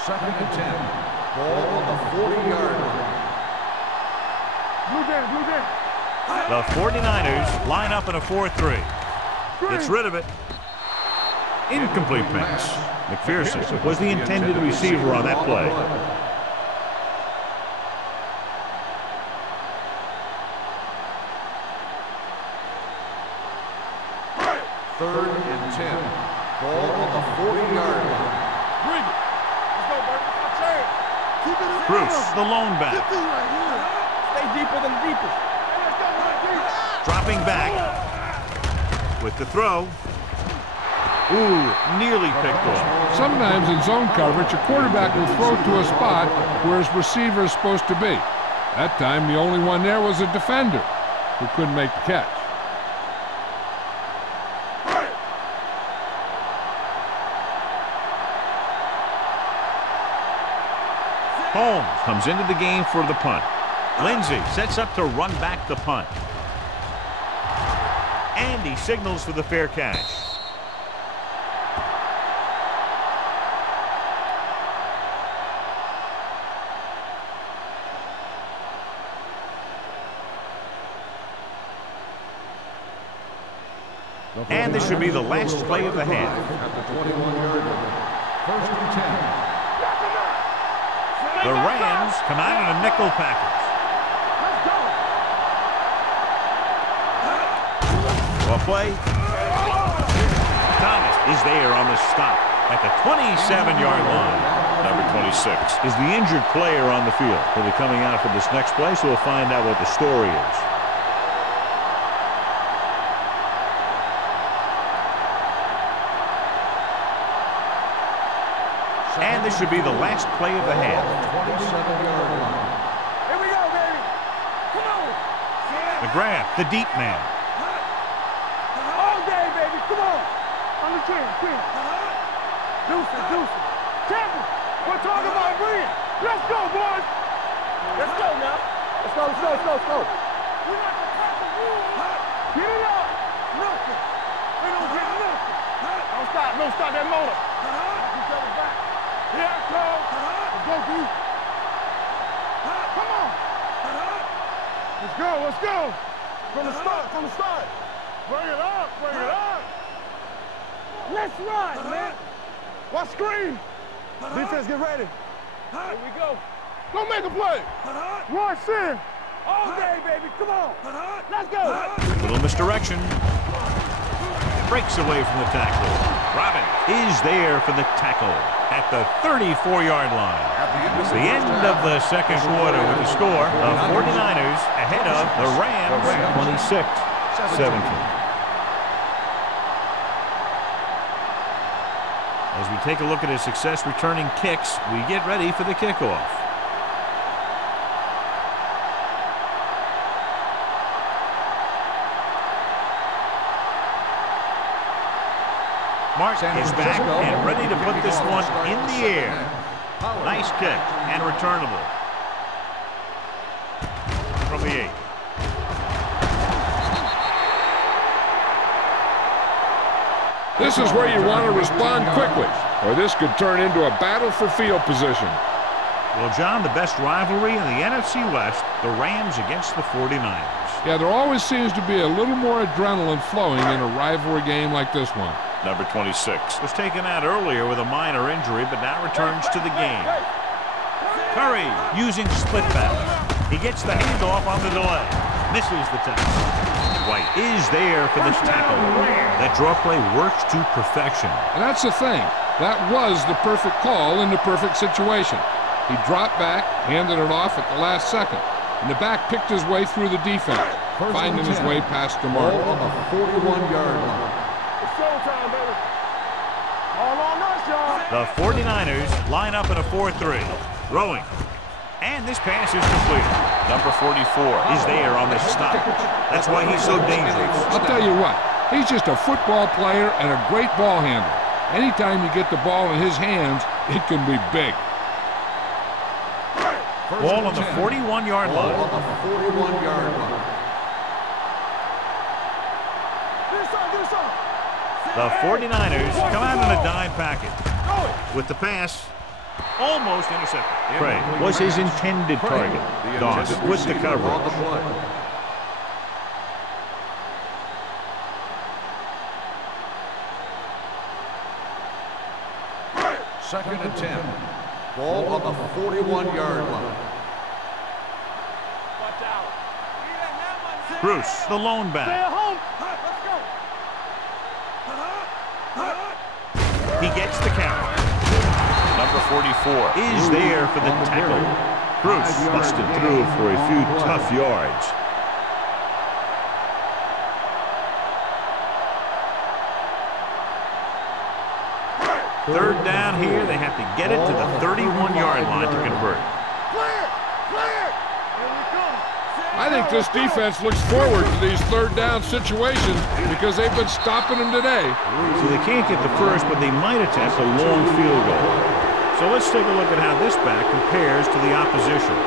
Second and 10. Ball on the 40-yard line. Blue down, blue down. The 49ers line up in a 4-3. Gets rid of it. Incomplete pass. McPherson was the intended receiver on that play. Third and 10. Ball on the 40-yard line. Bring it. Let's go, baby. Let's go, Chad. Keep it in Bruce, the lone back. right here. Stay deeper than deepest. Hey, let's go, right deep. Dropping back with the throw. Ooh, nearly picked off. Sometimes in zone coverage, a quarterback will throw to a spot where his receiver is supposed to be. That time, the only one there was a defender who couldn't make the catch. Holmes comes into the game for the punt. Lindsey sets up to run back the punt. And he signals for the fair catch. And this should be the last play of the half. At the 21-yard line. First and 10. The Rams come out in a nickel package. Well, play. Thomas is there on the stop at the 27-yard line. Number 26 is the injured player on the field. He'll be coming out for this next play, so we'll find out what the story is. And this should be the last play of the half. 27-yard line. Here we go, baby. Come on. McGrath, the deep man. All day, baby. Come on. On the chin, chin. Deuce it. Champion. We're talking about Bree. Let's go, boys. Let's go now. Let's go. We not the type of rules. Get it up. Nothing. We don't get nothing. Don't stop that motor. Knock each other back. Here I come. Let's go, B. Come on. Let's go. From the start. Bring it up. Let's run, man. Watch screen. Defense, get ready. Here we go. Go make a play. Run, sin. All day, baby. Come on. Let's go. Little misdirection. Breaks away from the tackle. Robin is there for the tackle at the 34-yard line. The end of the second quarter with the score of 49ers ahead of the Rams 26-17. As we take a look at his success returning kicks, we get ready for the kickoff. Martin is back and ready to put this one in the air. Nice kick and returnable from the 8. This is where you want to respond quickly, or this could turn into a battle for field position. Well, John, the best rivalry in the NFC West, the Rams against the 49ers. Yeah, there always seems to be a little more adrenaline flowing in a rivalry game like this one. Number 26 was taken out earlier with a minor injury, but now returns to the game. Curry using split back. He gets the handoff on the delay. Misses the tackle. White is there for this tackle. That draw play works to perfection. And that's the thing. That was the perfect call in the perfect situation. He dropped back, handed it off at the last second, and the back picked his way through the defense, finding his way past the mark. On the 41-yard line. It's showtime, baby. All on us, y'all. The 49ers line up in a 4-3. Throwing. And this pass is completed. Number 44 is there on the stop. That's why he's so dangerous. I'll tell you what, he's just a football player and a great ball handler. Anytime you get the ball in his hands, it can be big. Ball on the 41-yard line. On the 41-yard line. The 49ers come out in a dime packet. With the pass, almost intercepted. Craig was his intended target. Doss with the coverage. Second and 10. Ball on the 41-yard line. Bruce, the lone back. He gets the count. Number 44 is there for the tackle. Bruce busted through for a few tough yards. Third down here. They have to get it to the 31-yard line to convert. I think this defense looks forward to these third down situations because they've been stopping them today. So they can't get the first, but they might attempt a long field goal. So let's take a look at how this back compares to the opposition.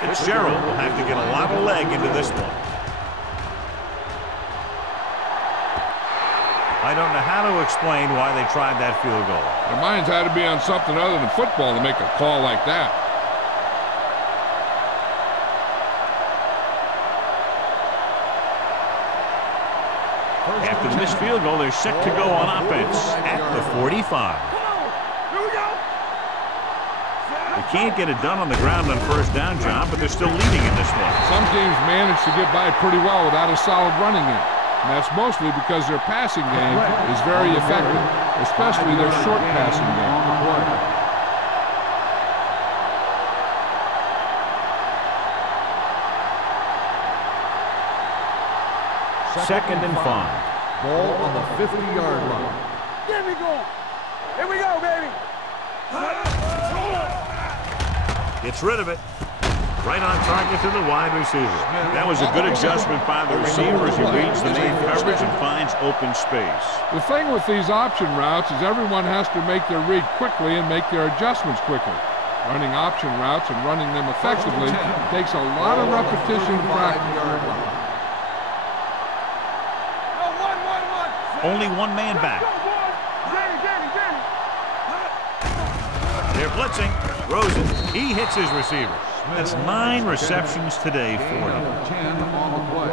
Fitzgerald will have to get a lot of leg into this one. I don't know how to explain why they tried that field goal. Their minds had to be on something other than football to make a call like that. After this field goal, they're set to go on offense at the 45. They can't get it done on the ground on first down, John, but they're still leading in this one. Some teams manage to get by pretty well without a solid running game. And that's mostly because their passing game is very effective, especially their short passing game. Second and 5. Ball on the 50-yard line. Here we go. Here we go, baby. Gets rid of it. Right on target to the wide receiver. That was a good adjustment by the receiver as he reads the main coverage and finds open space. The thing with these option routes is everyone has to make their read quickly and make their adjustments quickly. Running option routes and running them effectively takes a lot of repetition and practice. Only one man back. They're blitzing. Rosen, he hits his receiver. That's 9 receptions today for him. 10 on the play.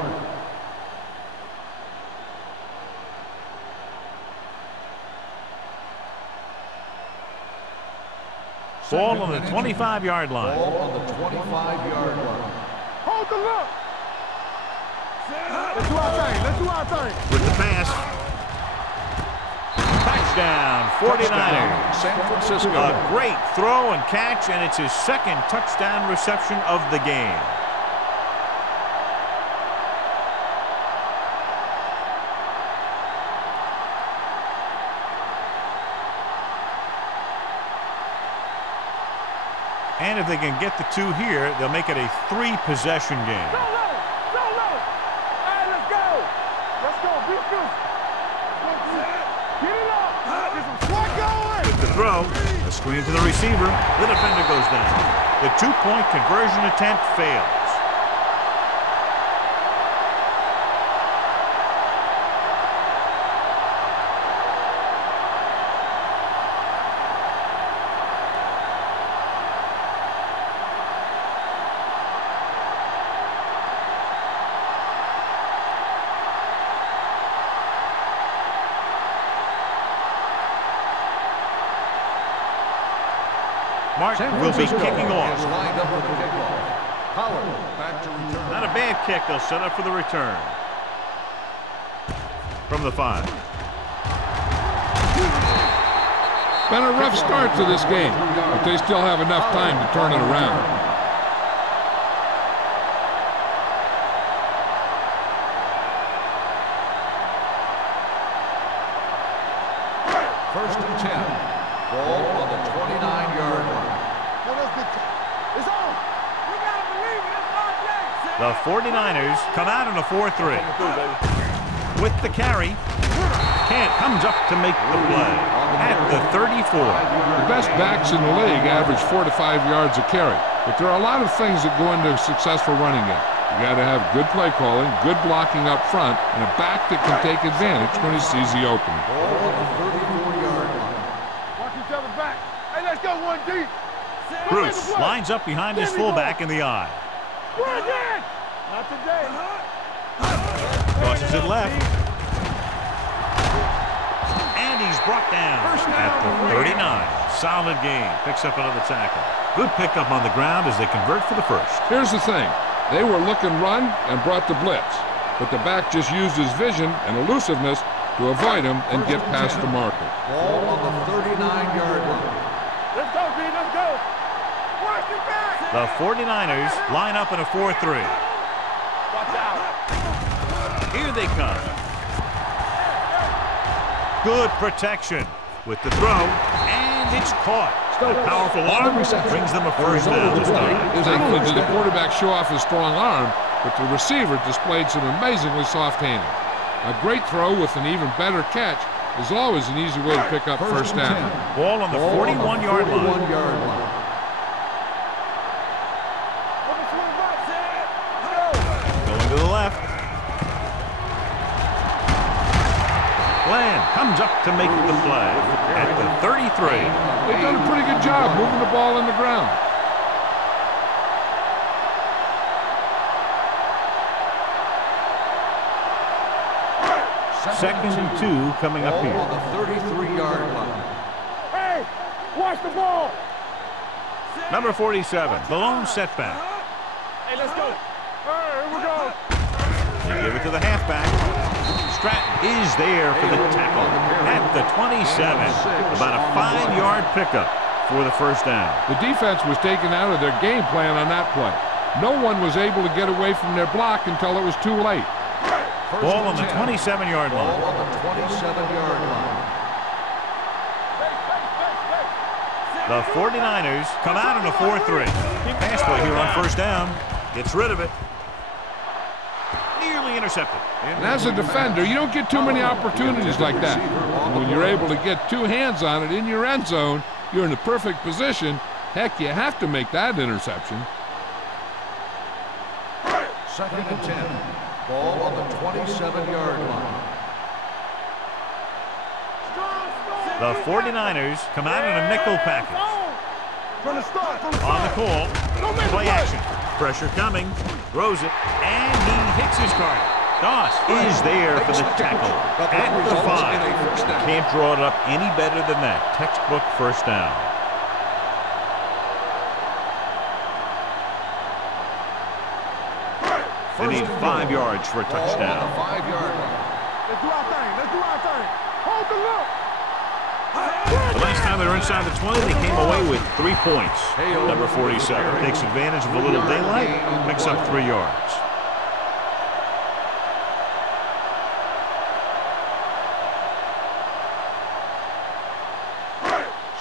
Ball on the 25-yard line. Ball on the 25-yard line. Hold the look. Let's do our thing. Let's do our thing. With the pass. Touchdown, 49ers. San Francisco. A great throw and catch, and it's his second touchdown reception of the game. And if they can get the 2 here, they'll make it a 3-possession game. Go low. Go low. All right, let's go. Let's go. Be good. Get it up. Get some swag going. With the throw, a screen to the receiver. The defender goes down. The 2-point conversion attempt fails. Martin will be kicking off. Lined up for the kickoff. Pollard back to return. Not a bad kick. They'll set up for the return. From the 5. Been a rough start to this game, but they still have enough time to turn it around. First and 10. Ball on the 29-yard line. It's on. We got to believe it. It's on, Jay. The 49ers come out in a 4-3. With the carry, Kent comes up to make the play at the 34. The best backs in the league average 4 to 5 yards a carry, but there are a lot of things that go into a successful running game. You got to have good play calling, good blocking up front, and a back that can take advantage when he sees the opening. Ball on the 34-yard line. Watch each other back. Hey, let's go one deep. Bruce lines up behind his fullback in the eye. We're again. Not today. Crosses it left. And he's brought down at the 39. Solid game. Picks up another tackle. Good pickup on the ground as they convert for the first. Here's the thing. They were looking run and brought the blitz, but the back just used his vision and elusiveness to avoid him and get past the marker. Ball on the 39-yard line. Let's go, D. Let's go. Watch your back. The 49ers line up in a 4-3. Watch out. Here they come. Good protection with the throw, and it's caught. A powerful arm brings them a first down this time. Not only did the quarterback show off his strong arm, but the receiver displayed some amazingly soft handling. A great throw with an even better catch is always an easy way to pick up first down. Ball on the 41-yard line. Going to the left. Glenn comes up to make the play at the 33. They've done a pretty good job moving the ball in the ground. Second and 2 coming up here. On the 33-yard line. Hey, watch the ball. Number 47, the lone setback. Hey, let's go. Here we go. They give it to the halfback. Stratton is there for the tackle at the 27. About a 5-yard pickup for the first down. The defense was taken out of their game plan on that play. No one was able to get away from their block until it was too late. Ball on the 27-yard line. Ball on the 27-yard line. The 49ers come out in a 4-3. Pass play here on first down. Gets rid of it. Nearly intercepted. And as a defender, you don't get too many opportunities like that. And when you're able to get two hands on it in your end zone, you're in the perfect position. Heck, you have to make that interception. 2nd and 10. Ball on the 27-yard line. The 49ers come out in a nickel package. From the start. On the call. Play action. Pressure coming. Throws it. And he hits his target. Doss is there for the tackle. At the 5. Can't draw it up any better than that. Textbook first down. They need 5 yards for a touchdown. 5-yard line. Let's do our thing. Let's do our thing. Hold the look. The last time they were inside the 20, they came away with 3 points. Number 47 takes advantage of a little daylight, picks up 3 yards.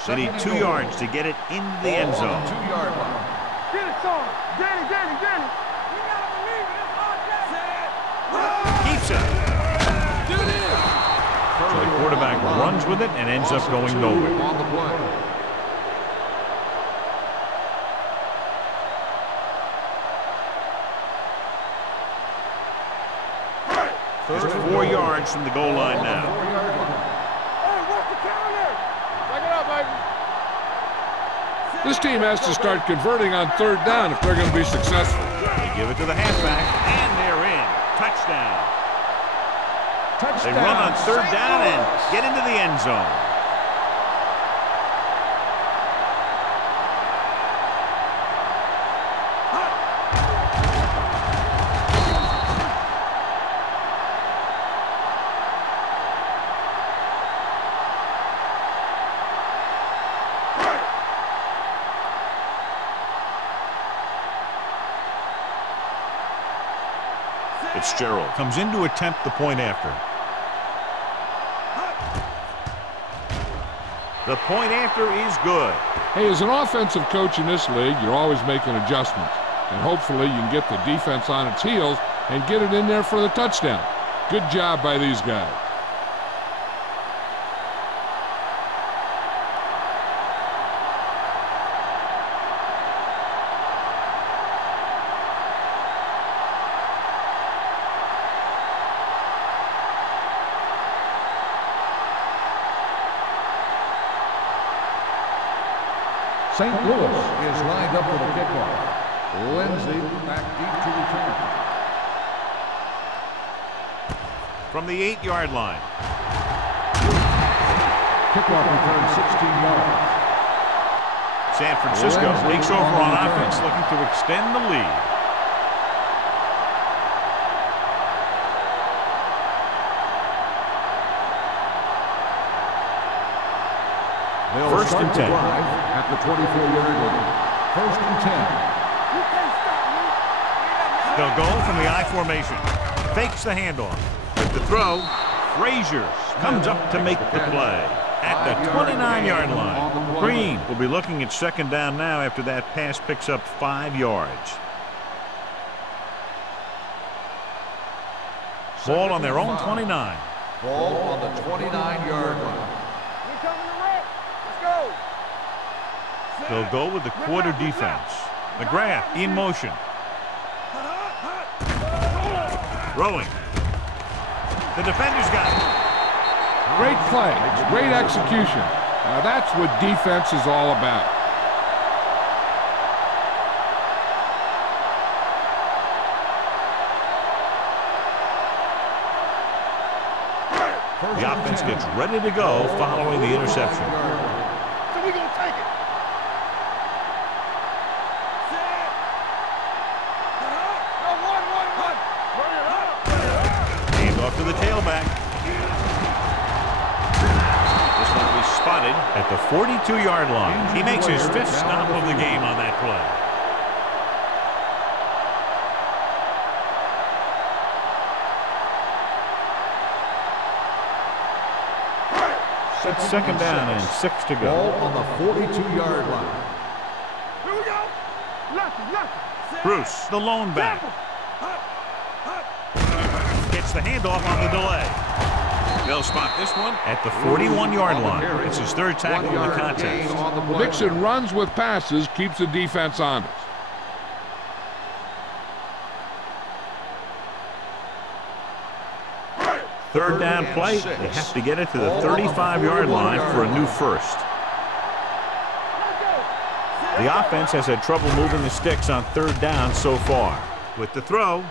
They need 2 yards to get it into the end zone. 2-yard line. Get it, son. Danny. Keeps it. So the quarterback runs with it and ends up going nowhere. On the play. Just 4 yards from the goal line now. Hey, what's the counter? Back it up, baby. This team has to start converting on 3rd down if they're going to be successful. They give it to the halfback, and they're in. Touchdown. They run on 3rd down and get into the end zone. Fitzgerald comes in to attempt the point after. The point after is good. Hey, as an offensive coach in this league, you're always making adjustments. And hopefully you can get the defense on its heels and get it in there for the touchdown. Good job by these guys. St. Louis is lined up for the kickoff. Lindsey back deep to return. From the 8-yard line. Kickoff return 16 yards. San Francisco takes over on offense, looking to extend the lead. First and 10. At the 24-yard line. 1st and 10. They'll go from the I formation. Fakes the handoff. With the throw, Frazier comes up to make the play. At the 29-yard line. Green will be looking at 2nd down now after that pass picks up 5 yards. Ball on their own 29. Ball on the 29-yard line. They'll go with the quarter defense. McGrath in motion. Throwing. The defender's got it. Great play, great execution. Now that's what defense is all about. The offense gets ready to go following the interception. So we're going to take it. Hand off to the tailback. This one will be spotted at the 42-yard line. He makes his 5th stop of the game on that play. It's second down and 6 to go. Ball on the 42-yard line. Here we go. Lefty. Bruce, the lone back. Gets the handoff on the delay. They'll spot this one at the 41-yard line. It's his third tackle in the contest. Dixon runs with passes, keeps the defense honest. Third down play, they have to get it to the 35-yard line for a new first. The offense has had trouble moving the sticks on third down so far. With the throw,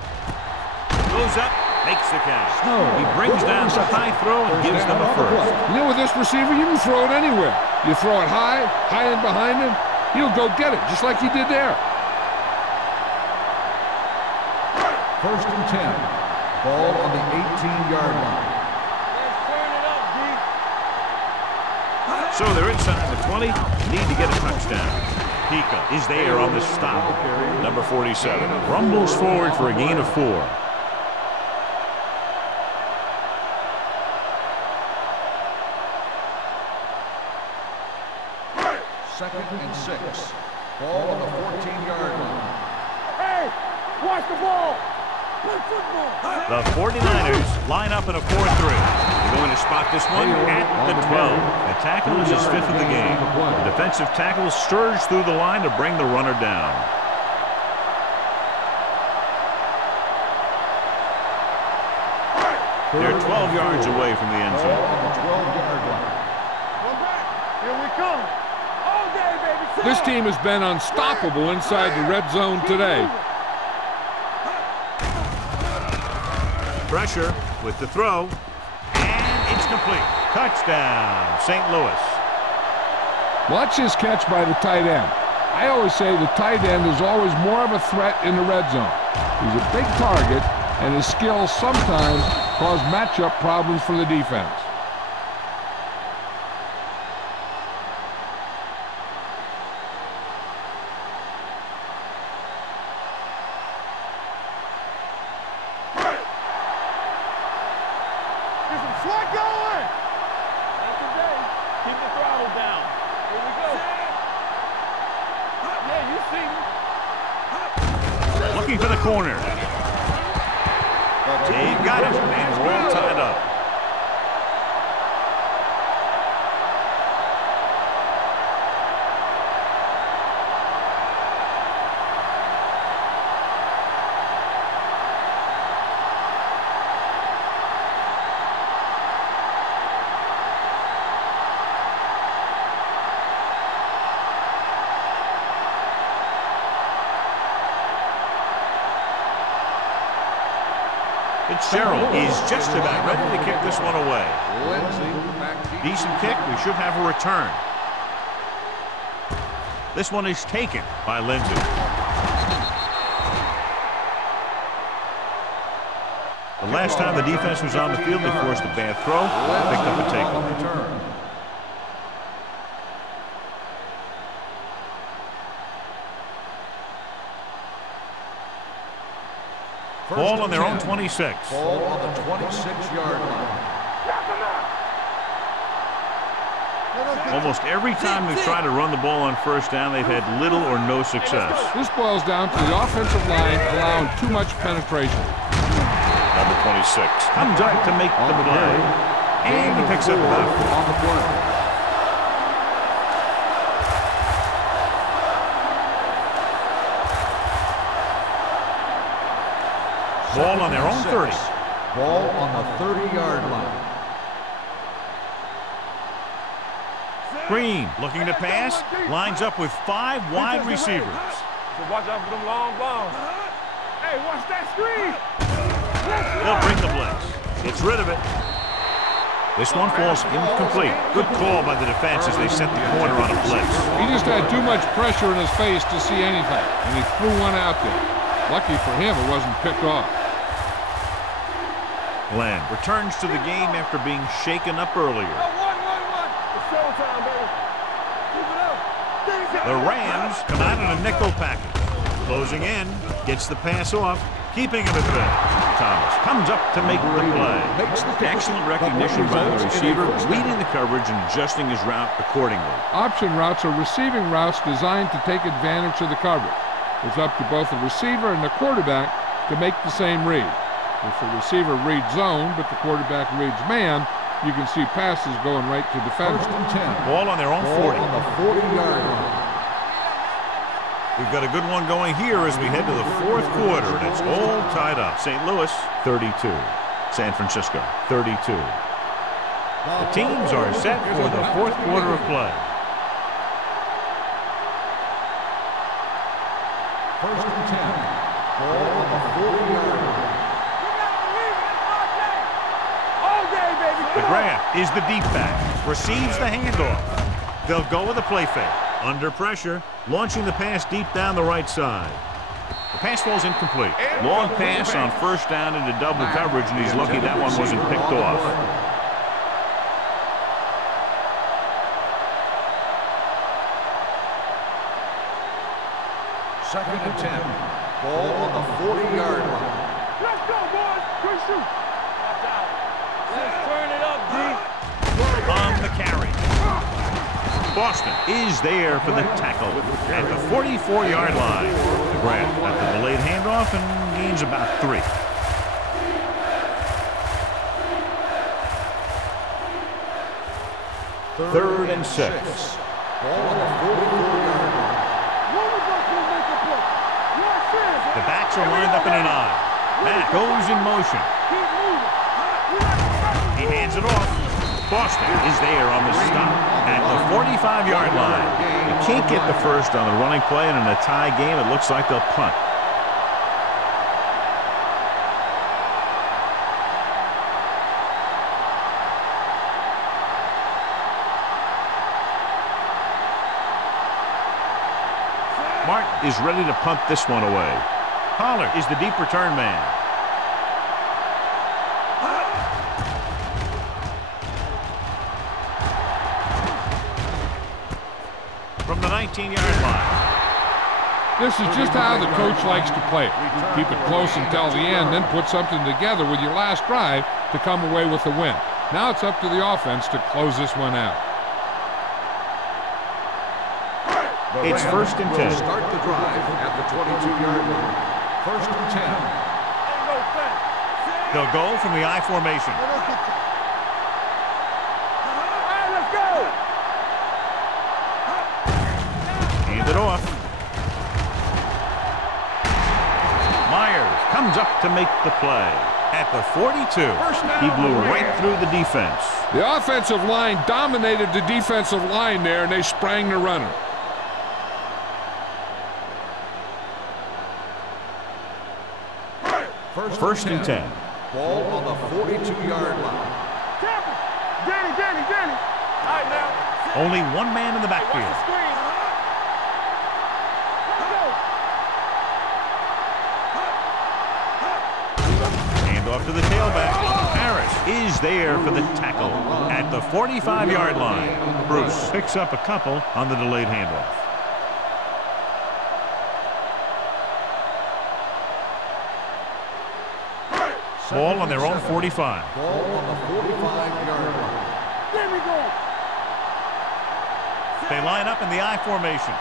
goes up, makes the catch. He brings down the high throw and gives them a first. You know, with this receiver, you can throw it anywhere. You throw it high and behind him, he'll go get it, just like he did there. First and 10. Ball on the 18-yard line. Let's turn it up, D. So they're inside the 20, need to get a touchdown. Pika is there on the stop. Number 47 rumbles forward for a gain of 4. Second and 6. Ball on the 14-yard line. Hey, watch the ball. Play football. The 49ers line up in a 4-3. They're going to spot this one at the 12. The tackle is his 5th of the game. The defensive tackle surged through the line to bring the runner down. They're 12 yards away from the end Ball zone. on the 12-yard line. One back. Here we come. All day, baby. This team has been unstoppable inside the red zone today. Pressure with the throw, and it's complete. Touchdown, St. Louis. Watch his catch by the tight end. I always say the tight end is always more of a threat in the red zone. He's a big target, and his skills sometimes cause matchup problems for the defense. Looking for the corner. They've got it, and we're all tied up. Fitzgerald is just about ready to kick this one away. Decent kick. We should have a return. This one is taken by Lindsey. The last time the defense was on the field, they forced a bad throw, picked up a takeaway. Ball on their own 26. Ball on the 26-yard line. Almost every time they've tried to run the ball on first down, they've had little or no success. This boils down to the offensive line allowing too much penetration. Number 26 comes out to make the play, and he picks up about 4 on the play. Ball on their own 30. Ball on the 30-yard line. Green looking to pass, lines up with 5 wide receivers. So watch out for them long balls. Hey, watch that screen. They'll bring the blitz. Gets rid of it. This one falls incomplete. Good call by the defense as they sent the corner on a blitz. He just had too much pressure in his face to see anything, and he threw one out there. Lucky for him, it wasn't picked off. Glenn returns to the game after being shaken up earlier. It's showtime, baby. Keep it up. The Rams come out in a nickel package. Closing in, gets the pass off, keeping him at bay. Thomas comes up to make the play. Excellent recognition by the receiver, reading the coverage and adjusting his route accordingly. Option routes are receiving routes designed to take advantage of the coverage. It's up to both the receiver and the quarterback to make the same read. If the receiver reads zone, but the quarterback reads man, you can see passes going right to defenders. 1st and 10. Ball on their own 40. On the 40-yard line. We've got a good one going here as we head to the fourth quarter, and it's all tied up. St. Louis, 32. San Francisco, 32. The teams are set for the fourth quarter of play. 1st and 10. Ball on the 40-yard line. McGrath is the deep back, receives the handoff. They'll go with a play fake. Under pressure, launching the pass deep down the right side. The pass falls incomplete. Long pass on 1st down into double coverage, and he's lucky that one wasn't picked off. Second and 10. Ball on the 40-yard line. Let's go, boys. Good shoot. Let's turn it up, D. On the carry. Boston is there for the tackle at the 44-yard line. McGrath at the delayed handoff and gains about 3. Third and 6. Ball on the 44-yard line. The backs are lined up in an I. Matt goes in motion. He hands it off. Boston is there on the stop at the 45-yard line. You can't get the first on the running play, and in a tie game, it looks like they'll punt. Martin is ready to punt this one away. Pollard is the deep return man. From the 19-yard line. This is just how the coach likes to play it. Keep it close until the end, then put something together with your last drive to come away with the win. Now it's up to the offense to close this one out. It's 1st and 10. Start the drive at the 22-yard line. 1st and 10. They'll go from the I formation. Let's go. Hand it off. Myers comes up to make the play. At the 42, he blew right through the defense. The offensive line dominated the defensive line there, and they sprang the runner. 1st and 10. Ball on the 42-yard line. Danny. All right, now. Only one man in the backfield. Watch the screen. Hand off to the tailback. Harris is there for the tackle at the 45-yard line. Bruce picks up a couple on the delayed handoff. Ball on their own 45. Ball on the 45-yard line. There we go. They line up in the I formation.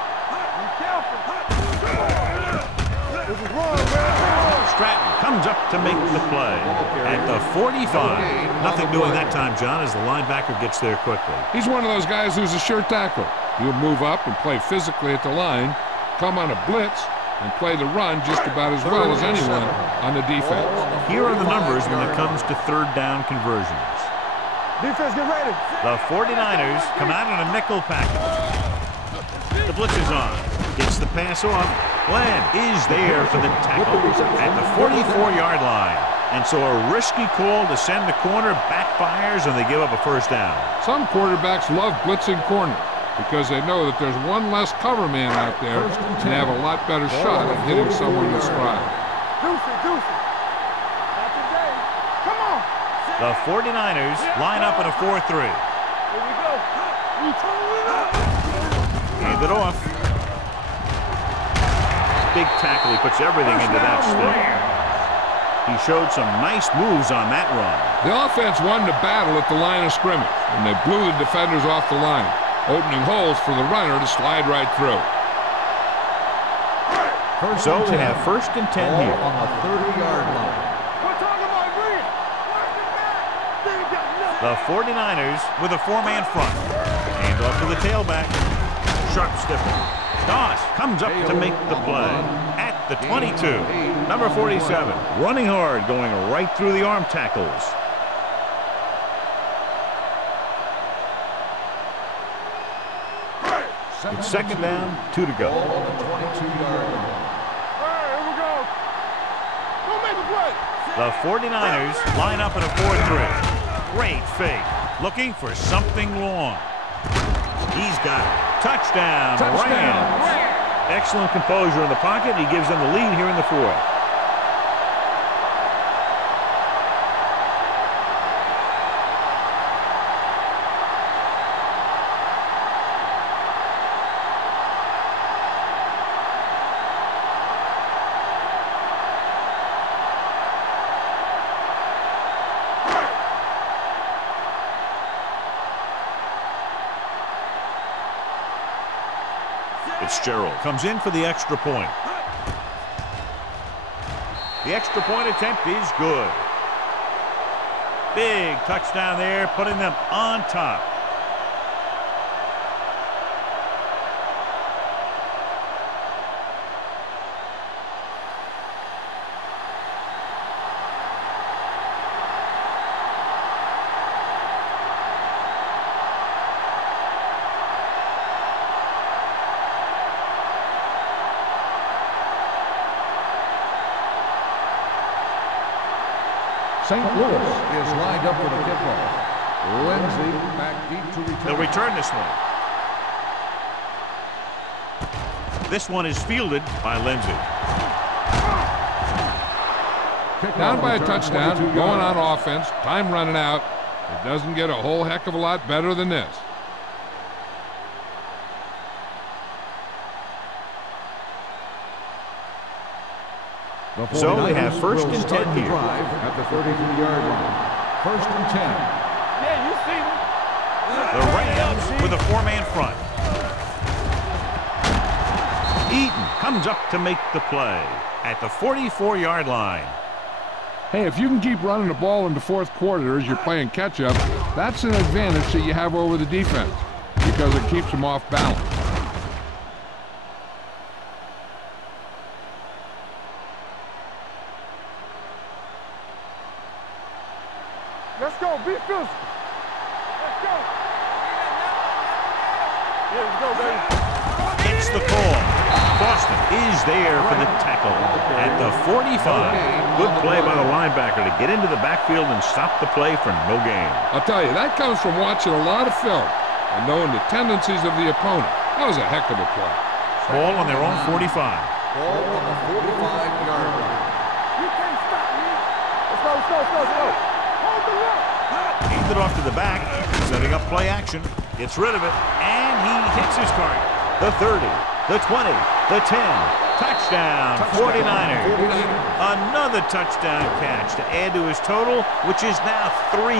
This is wrong, man. Stratton comes up to make the play at the 45. Nothing doing that time, John, as the linebacker gets there quickly. He's one of those guys who's a sure tackler. He'll move up and play physically at the line, come on a blitz, and play the run just about as well as anyone on the defense. Here are the numbers when it comes to 3rd down conversions. Defense, get ready. The 49ers come out in a nickel package. The blitz is on. Gets the pass off. Glenn is there for the tackle at the 44-yard line. And so a risky call to send the corner backfires, and they give up a 1st down. Some quarterbacks love blitzing corner because they know that there's one less cover man out there and they have a lot better shot at hitting someone in stride. Deuce it. Not today. Come on. The 49ers line up in a 4-3. Here we go. Hand it off. Big tackle. He puts everything into that stick. He showed some nice moves on that run. The offense won the battle at the line of scrimmage, and they blew the defenders off the line, opening holes for the runner to slide right through. So they have 1st and 10 here. On the 30-yard line. The 49ers with a 4-man front. Hand off to the tailback. Sharp stipple. Doss comes up to make the play at the 22. Number 47, running hard, going right through the arm tackles. It's 2nd down, 2 to go. On the 22-yard line. Here we go. Go make the play. The 49ers line up in a 4-3. Great fake. Looking for something long. He's got it. Touchdown, Rams. Excellent composure in the pocket. He gives them the lead here in the 4th. Fitzgerald comes in for the extra point. The extra point attempt is good. Big touchdown there, putting them on top. St. Louis is lined up for the kickoff. Lindsey back deep to return. They'll return this one. This one is fielded by Lindsey. Down by a touchdown, going on offense, time running out. It doesn't get a whole heck of a lot better than this. So they have 1st and 10 here. At the 33-yard line. 1st and 10. Yeah, you see me. The Rams with a 4-man front. Eaton comes up to make the play at the 44-yard line. Hey, if you can keep running the ball in the 4th quarter as you're playing catch-up, that's an advantage that you have over the defense because it keeps them off balance. Let's go, be physical. Let's go. Yeah, let's go, baby. It's the call. Boston is there for the tackle at the 45. Good play by the linebacker to get into the backfield and stop the play for no gain. I'll tell you, that comes from watching a lot of film and knowing the tendencies of the opponent. That was a heck of a play. Ball on their own 45. Ball on the 45-yard line. You can't stop me. Let's go. Hold the rock. Hands it off to the back, setting up play action. Gets rid of it, and he hits his target. The 30, the 20, the 10. Touchdown, 49ers. Another touchdown catch to add to his total, which is now 3.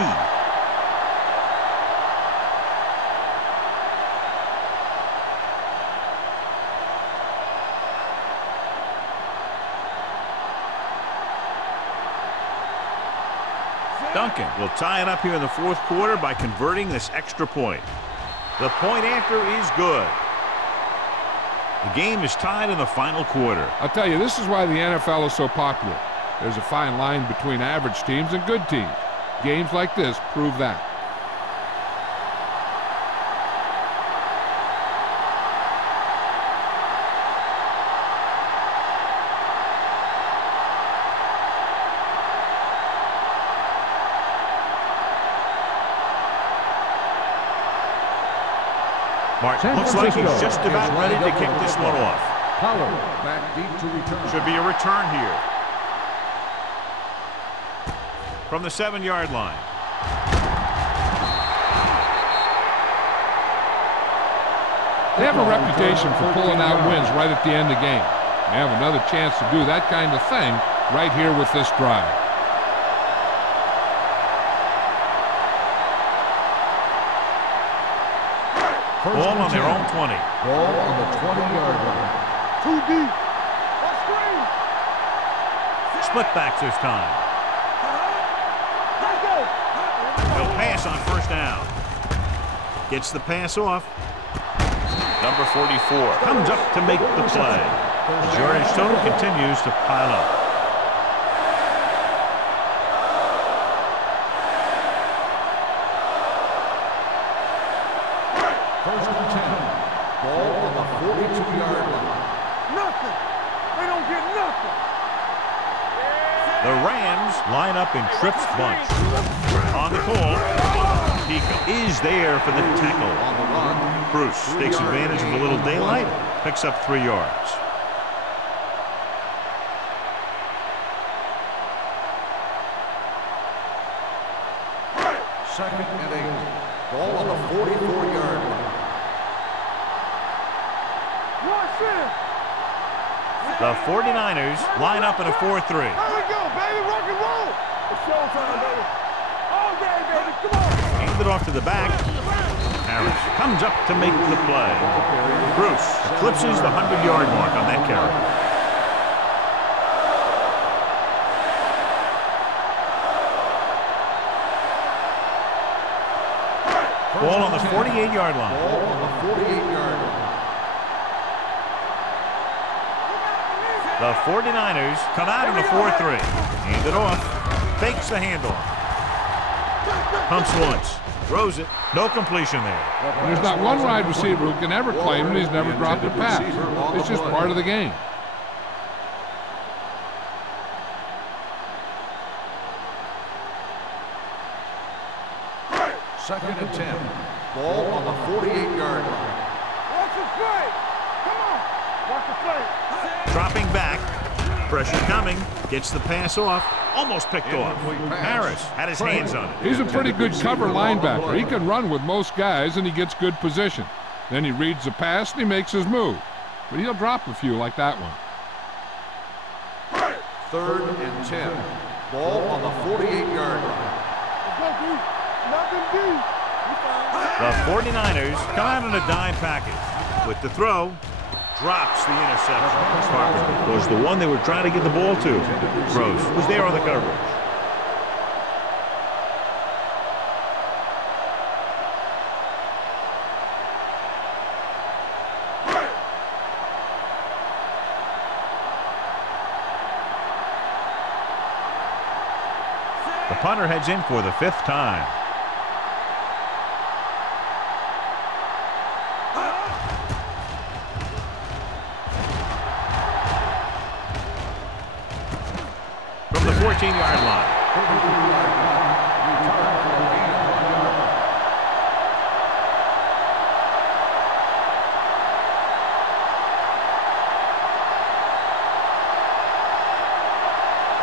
Duncan will tie it up here in the 4th quarter by converting this extra point. The point after is good. The game is tied in the final quarter. I'll tell you, this is why the NFL is so popular. There's a fine line between average teams and good teams. Games like this prove that. Martin looks like he's just about ready to kick this one off. Pollard back deep to return. Should be a return here. From the 7-yard line. They have a reputation for pulling out wins right at the end of the game. They have another chance to do that kind of thing right here with this drive. Ball on their own 20. Ball on the 20-yard line. Too deep. What screen? Split backs this time. Let's go. They'll pass on first down. Gets the pass off. Number 44 comes up to make the play. The yardage total continues to pile up. First and 10. Ball on the 42-yard line. Nothing. They don't get nothing. The Rams line up in trips bunch. On the call, Pico is there for the tackle. On the run. Bruce takes advantage of a little daylight, picks up 3 yards. Second and 8. Ball on the 44-yard line. Watch it. The 49ers line up in a 4-3. Here we go, baby. Rock and roll. It's showtime, baby. All day, baby. Come on. Hand it off to the back. Harris comes up to make the play. Bruce eclipses the 100-yard mark on that carry. Ball on the 48-yard line. Ball on the 48-yard line. The 49ers come out in a 4-3. Hand it off. Fakes the handoff. Pumps once. Throws it. No completion there. There's not one wide receiver who can ever claim that he's never dropped a pass. It's just part of the game. Second and 10. Ball on the 48-yard line. Watch the play. Come on. Watch the play. Dropping back. Pressure coming. Gets the pass off. Almost picked off. Harris had his hands on it. He's a pretty good cover linebacker. He can run with most guys, and he gets good position. Then he reads the pass, and he makes his move. But he'll drop a few like that one. Third and 10. Ball on the 48-yard line. Nothing deep. The 49ers come out in a dime package. With the throw, drops the interception. Carpenter was the one they were trying to get the ball to. Gross was there on the coverage. The punter heads in for the 5th time. From the 14-yard line.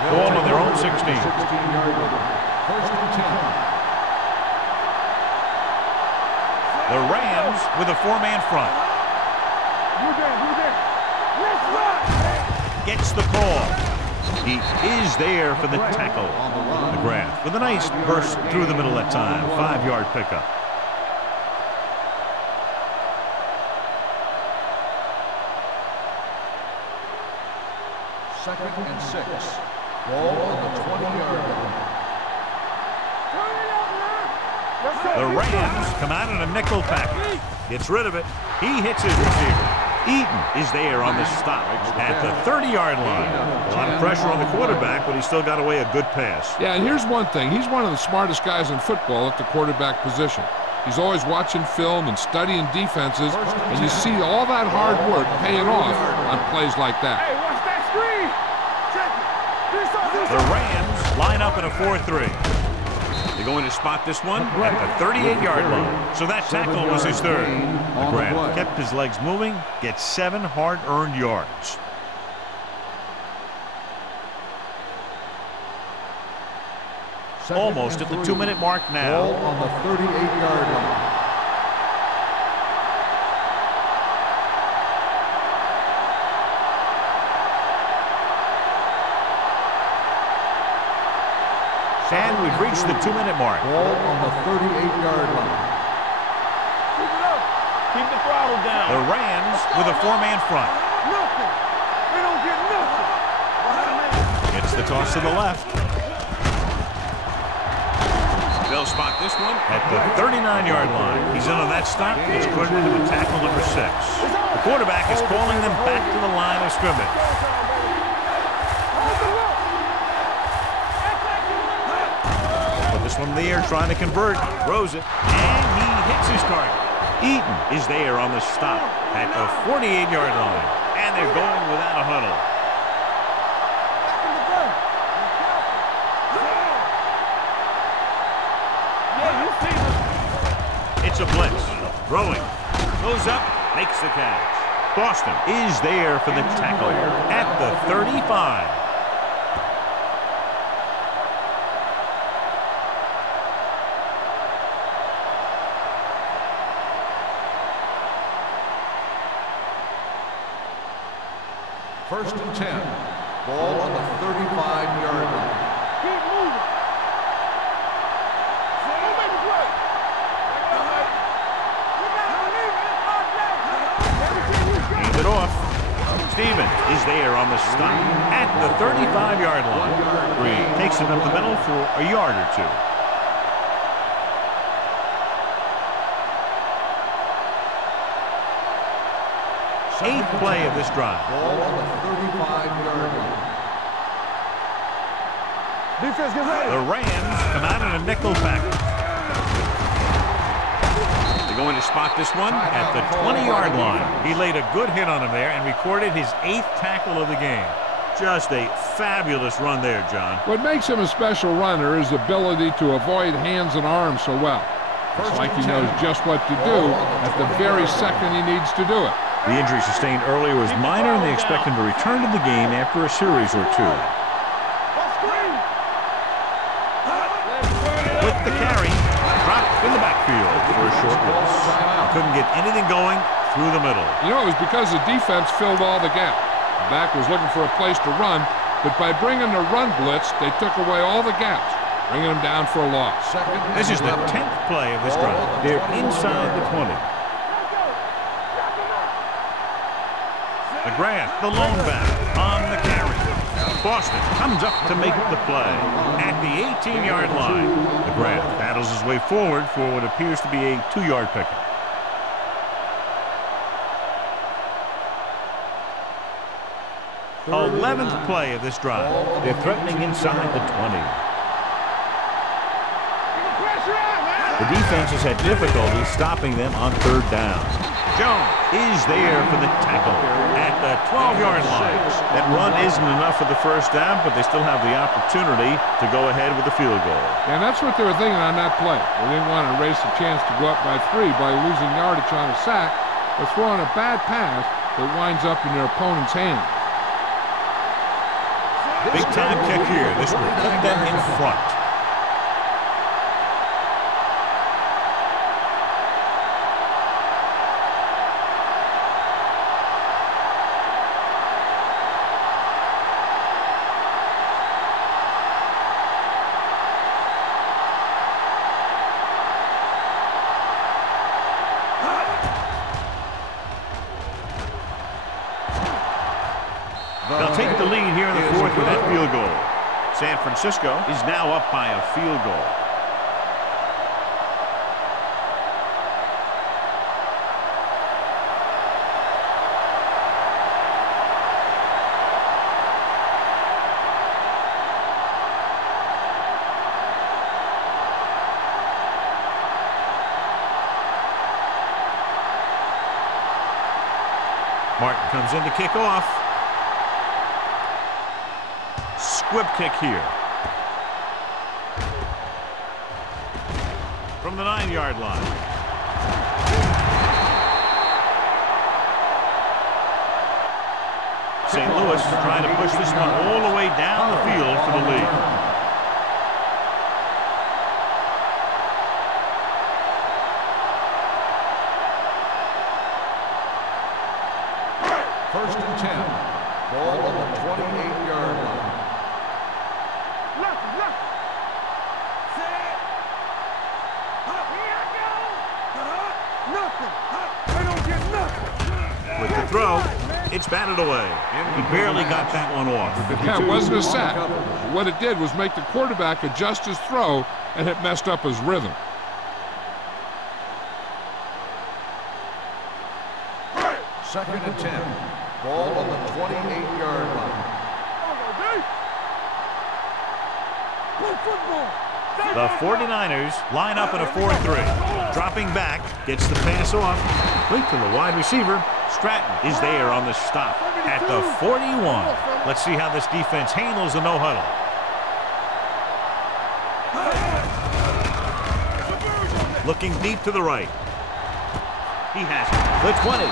Ball on their own 16. 16-yard line. First and 10. The Rams with a 4-man front. You there. Let's run. Gets the call. He is there for the tackle. McGrath with a nice burst through the middle that time. 5-yard pickup. Second and 6. Ball on the 20-yard line. Turn it up, man. Let's go. The Rams come out in a nickel package. Gets rid of it. He hits his receiver. Eaton is there on the stop at the 30-yard line. A lot of pressure on the quarterback, but he still got away a good pass. Yeah, and here's one thing. He's one of the smartest guys in football at the quarterback position. He's always watching film and studying defenses, and you see all that hard work paying off on plays like that. Hey, watch that screen. Check it. The Rams line up in a 4-3. They're going to spot this one at the 38-yard line. So that tackle was his 3rd. McGrath kept his legs moving, gets 7 hard-earned yards. Almost at the 2-minute mark now. Ball on the 38-yard line. And we've reached the 2-minute mark. Ball on the 38-yard line. Keep it up. Keep the throttle down. The Rams with a 4-man front. Nothing. They don't get nothing. Gets the toss to the left. They'll spot this one at the 39-yard line. He's in on that stop. It's credited to the tackle number 6. The quarterback is calling them back to the line of scrimmage. Put this one in the air, trying to convert. Throws it, and he hits his target. Eaton is there on the stop at the 48-yard line. And they're going without a huddle. It's a blitz. Throwing. Goes up. Makes the catch. Boston is there for the tackle at the 35. First and 10. Ball on the 35-yard line. Keep moving. Don't make a play. Hands it off. Stevens is there on the stop at the 35-yard line. Green takes it up the middle for a yard or two. Eighth play of this drive. Ball on the 35-yard line. Defense, get ready. The Rams come out in a nickel package. They're going to spot this one at the 20-yard line. He laid a good hit on him there and recorded his 8th tackle of the game. Just a fabulous run there, John. What makes him a special runner is the ability to avoid hands and arms so well. It's like he knows just what to do at the very second he needs to do it. The injury sustained earlier was minor, and they expect him to return to the game after a series or two. With the carry, dropped in the backfield for a short loss. Couldn't get anything going through the middle. You know, it was because the defense filled all the gaps. The back was looking for a place to run, but by bringing the run blitz, they took away all the gaps, bringing them down for a loss. This is the 10th play of this drive. They're inside the 20. McGrath, the lone back, on the carry. Boston comes up to make the play at the 18-yard line. McGrath battles his way forward for what appears to be a 2-yard pickup. The 11th play of this drive. They're threatening inside the 20. The defense has had difficulty stopping them on 3rd down. Jones is there for the tackle at the 12-yard line. That run isn't enough for the first down, but they still have the opportunity to go ahead with the field goal. And that's what they were thinking on that play. They didn't want to erase the chance to go up by 3 by losing yardage on a sack or throwing a bad pass that winds up in their opponent's hands. Big time kick here. This will put them in front. They'll take the lead here in the 4th with that field goal. San Francisco is now up by a field goal. Martin comes in to kick off. Squib kick here. From the 9-yard line. St. Louis trying to push this one all the way down the field for the lead. First and 10. Ball on the 28-yard line. It's batted away. He barely got that one off. Yeah, it wasn't a sack. What it did was make the quarterback adjust his throw, and it messed up his rhythm. Second and 10. Ball on the 28-yard line. The 49ers line up in a 4-3. Dropping back, gets the pass off. Complete to the wide receiver. Stratton is there on the stop at the 41. Let's see how this defense handles the no-huddle. Looking deep to the right. He has it. The 20.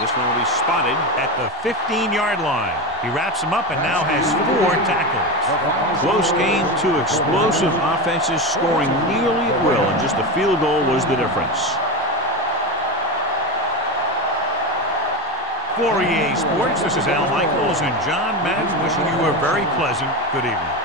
This one will be spotted at the 15-yard line. He wraps him up and now has 4 tackles. Close game, 2 explosive offenses scoring nearly at will, and just a field goal was the difference. For EA Sports, this is Al Michaels and John Madden wishing you a very pleasant good evening.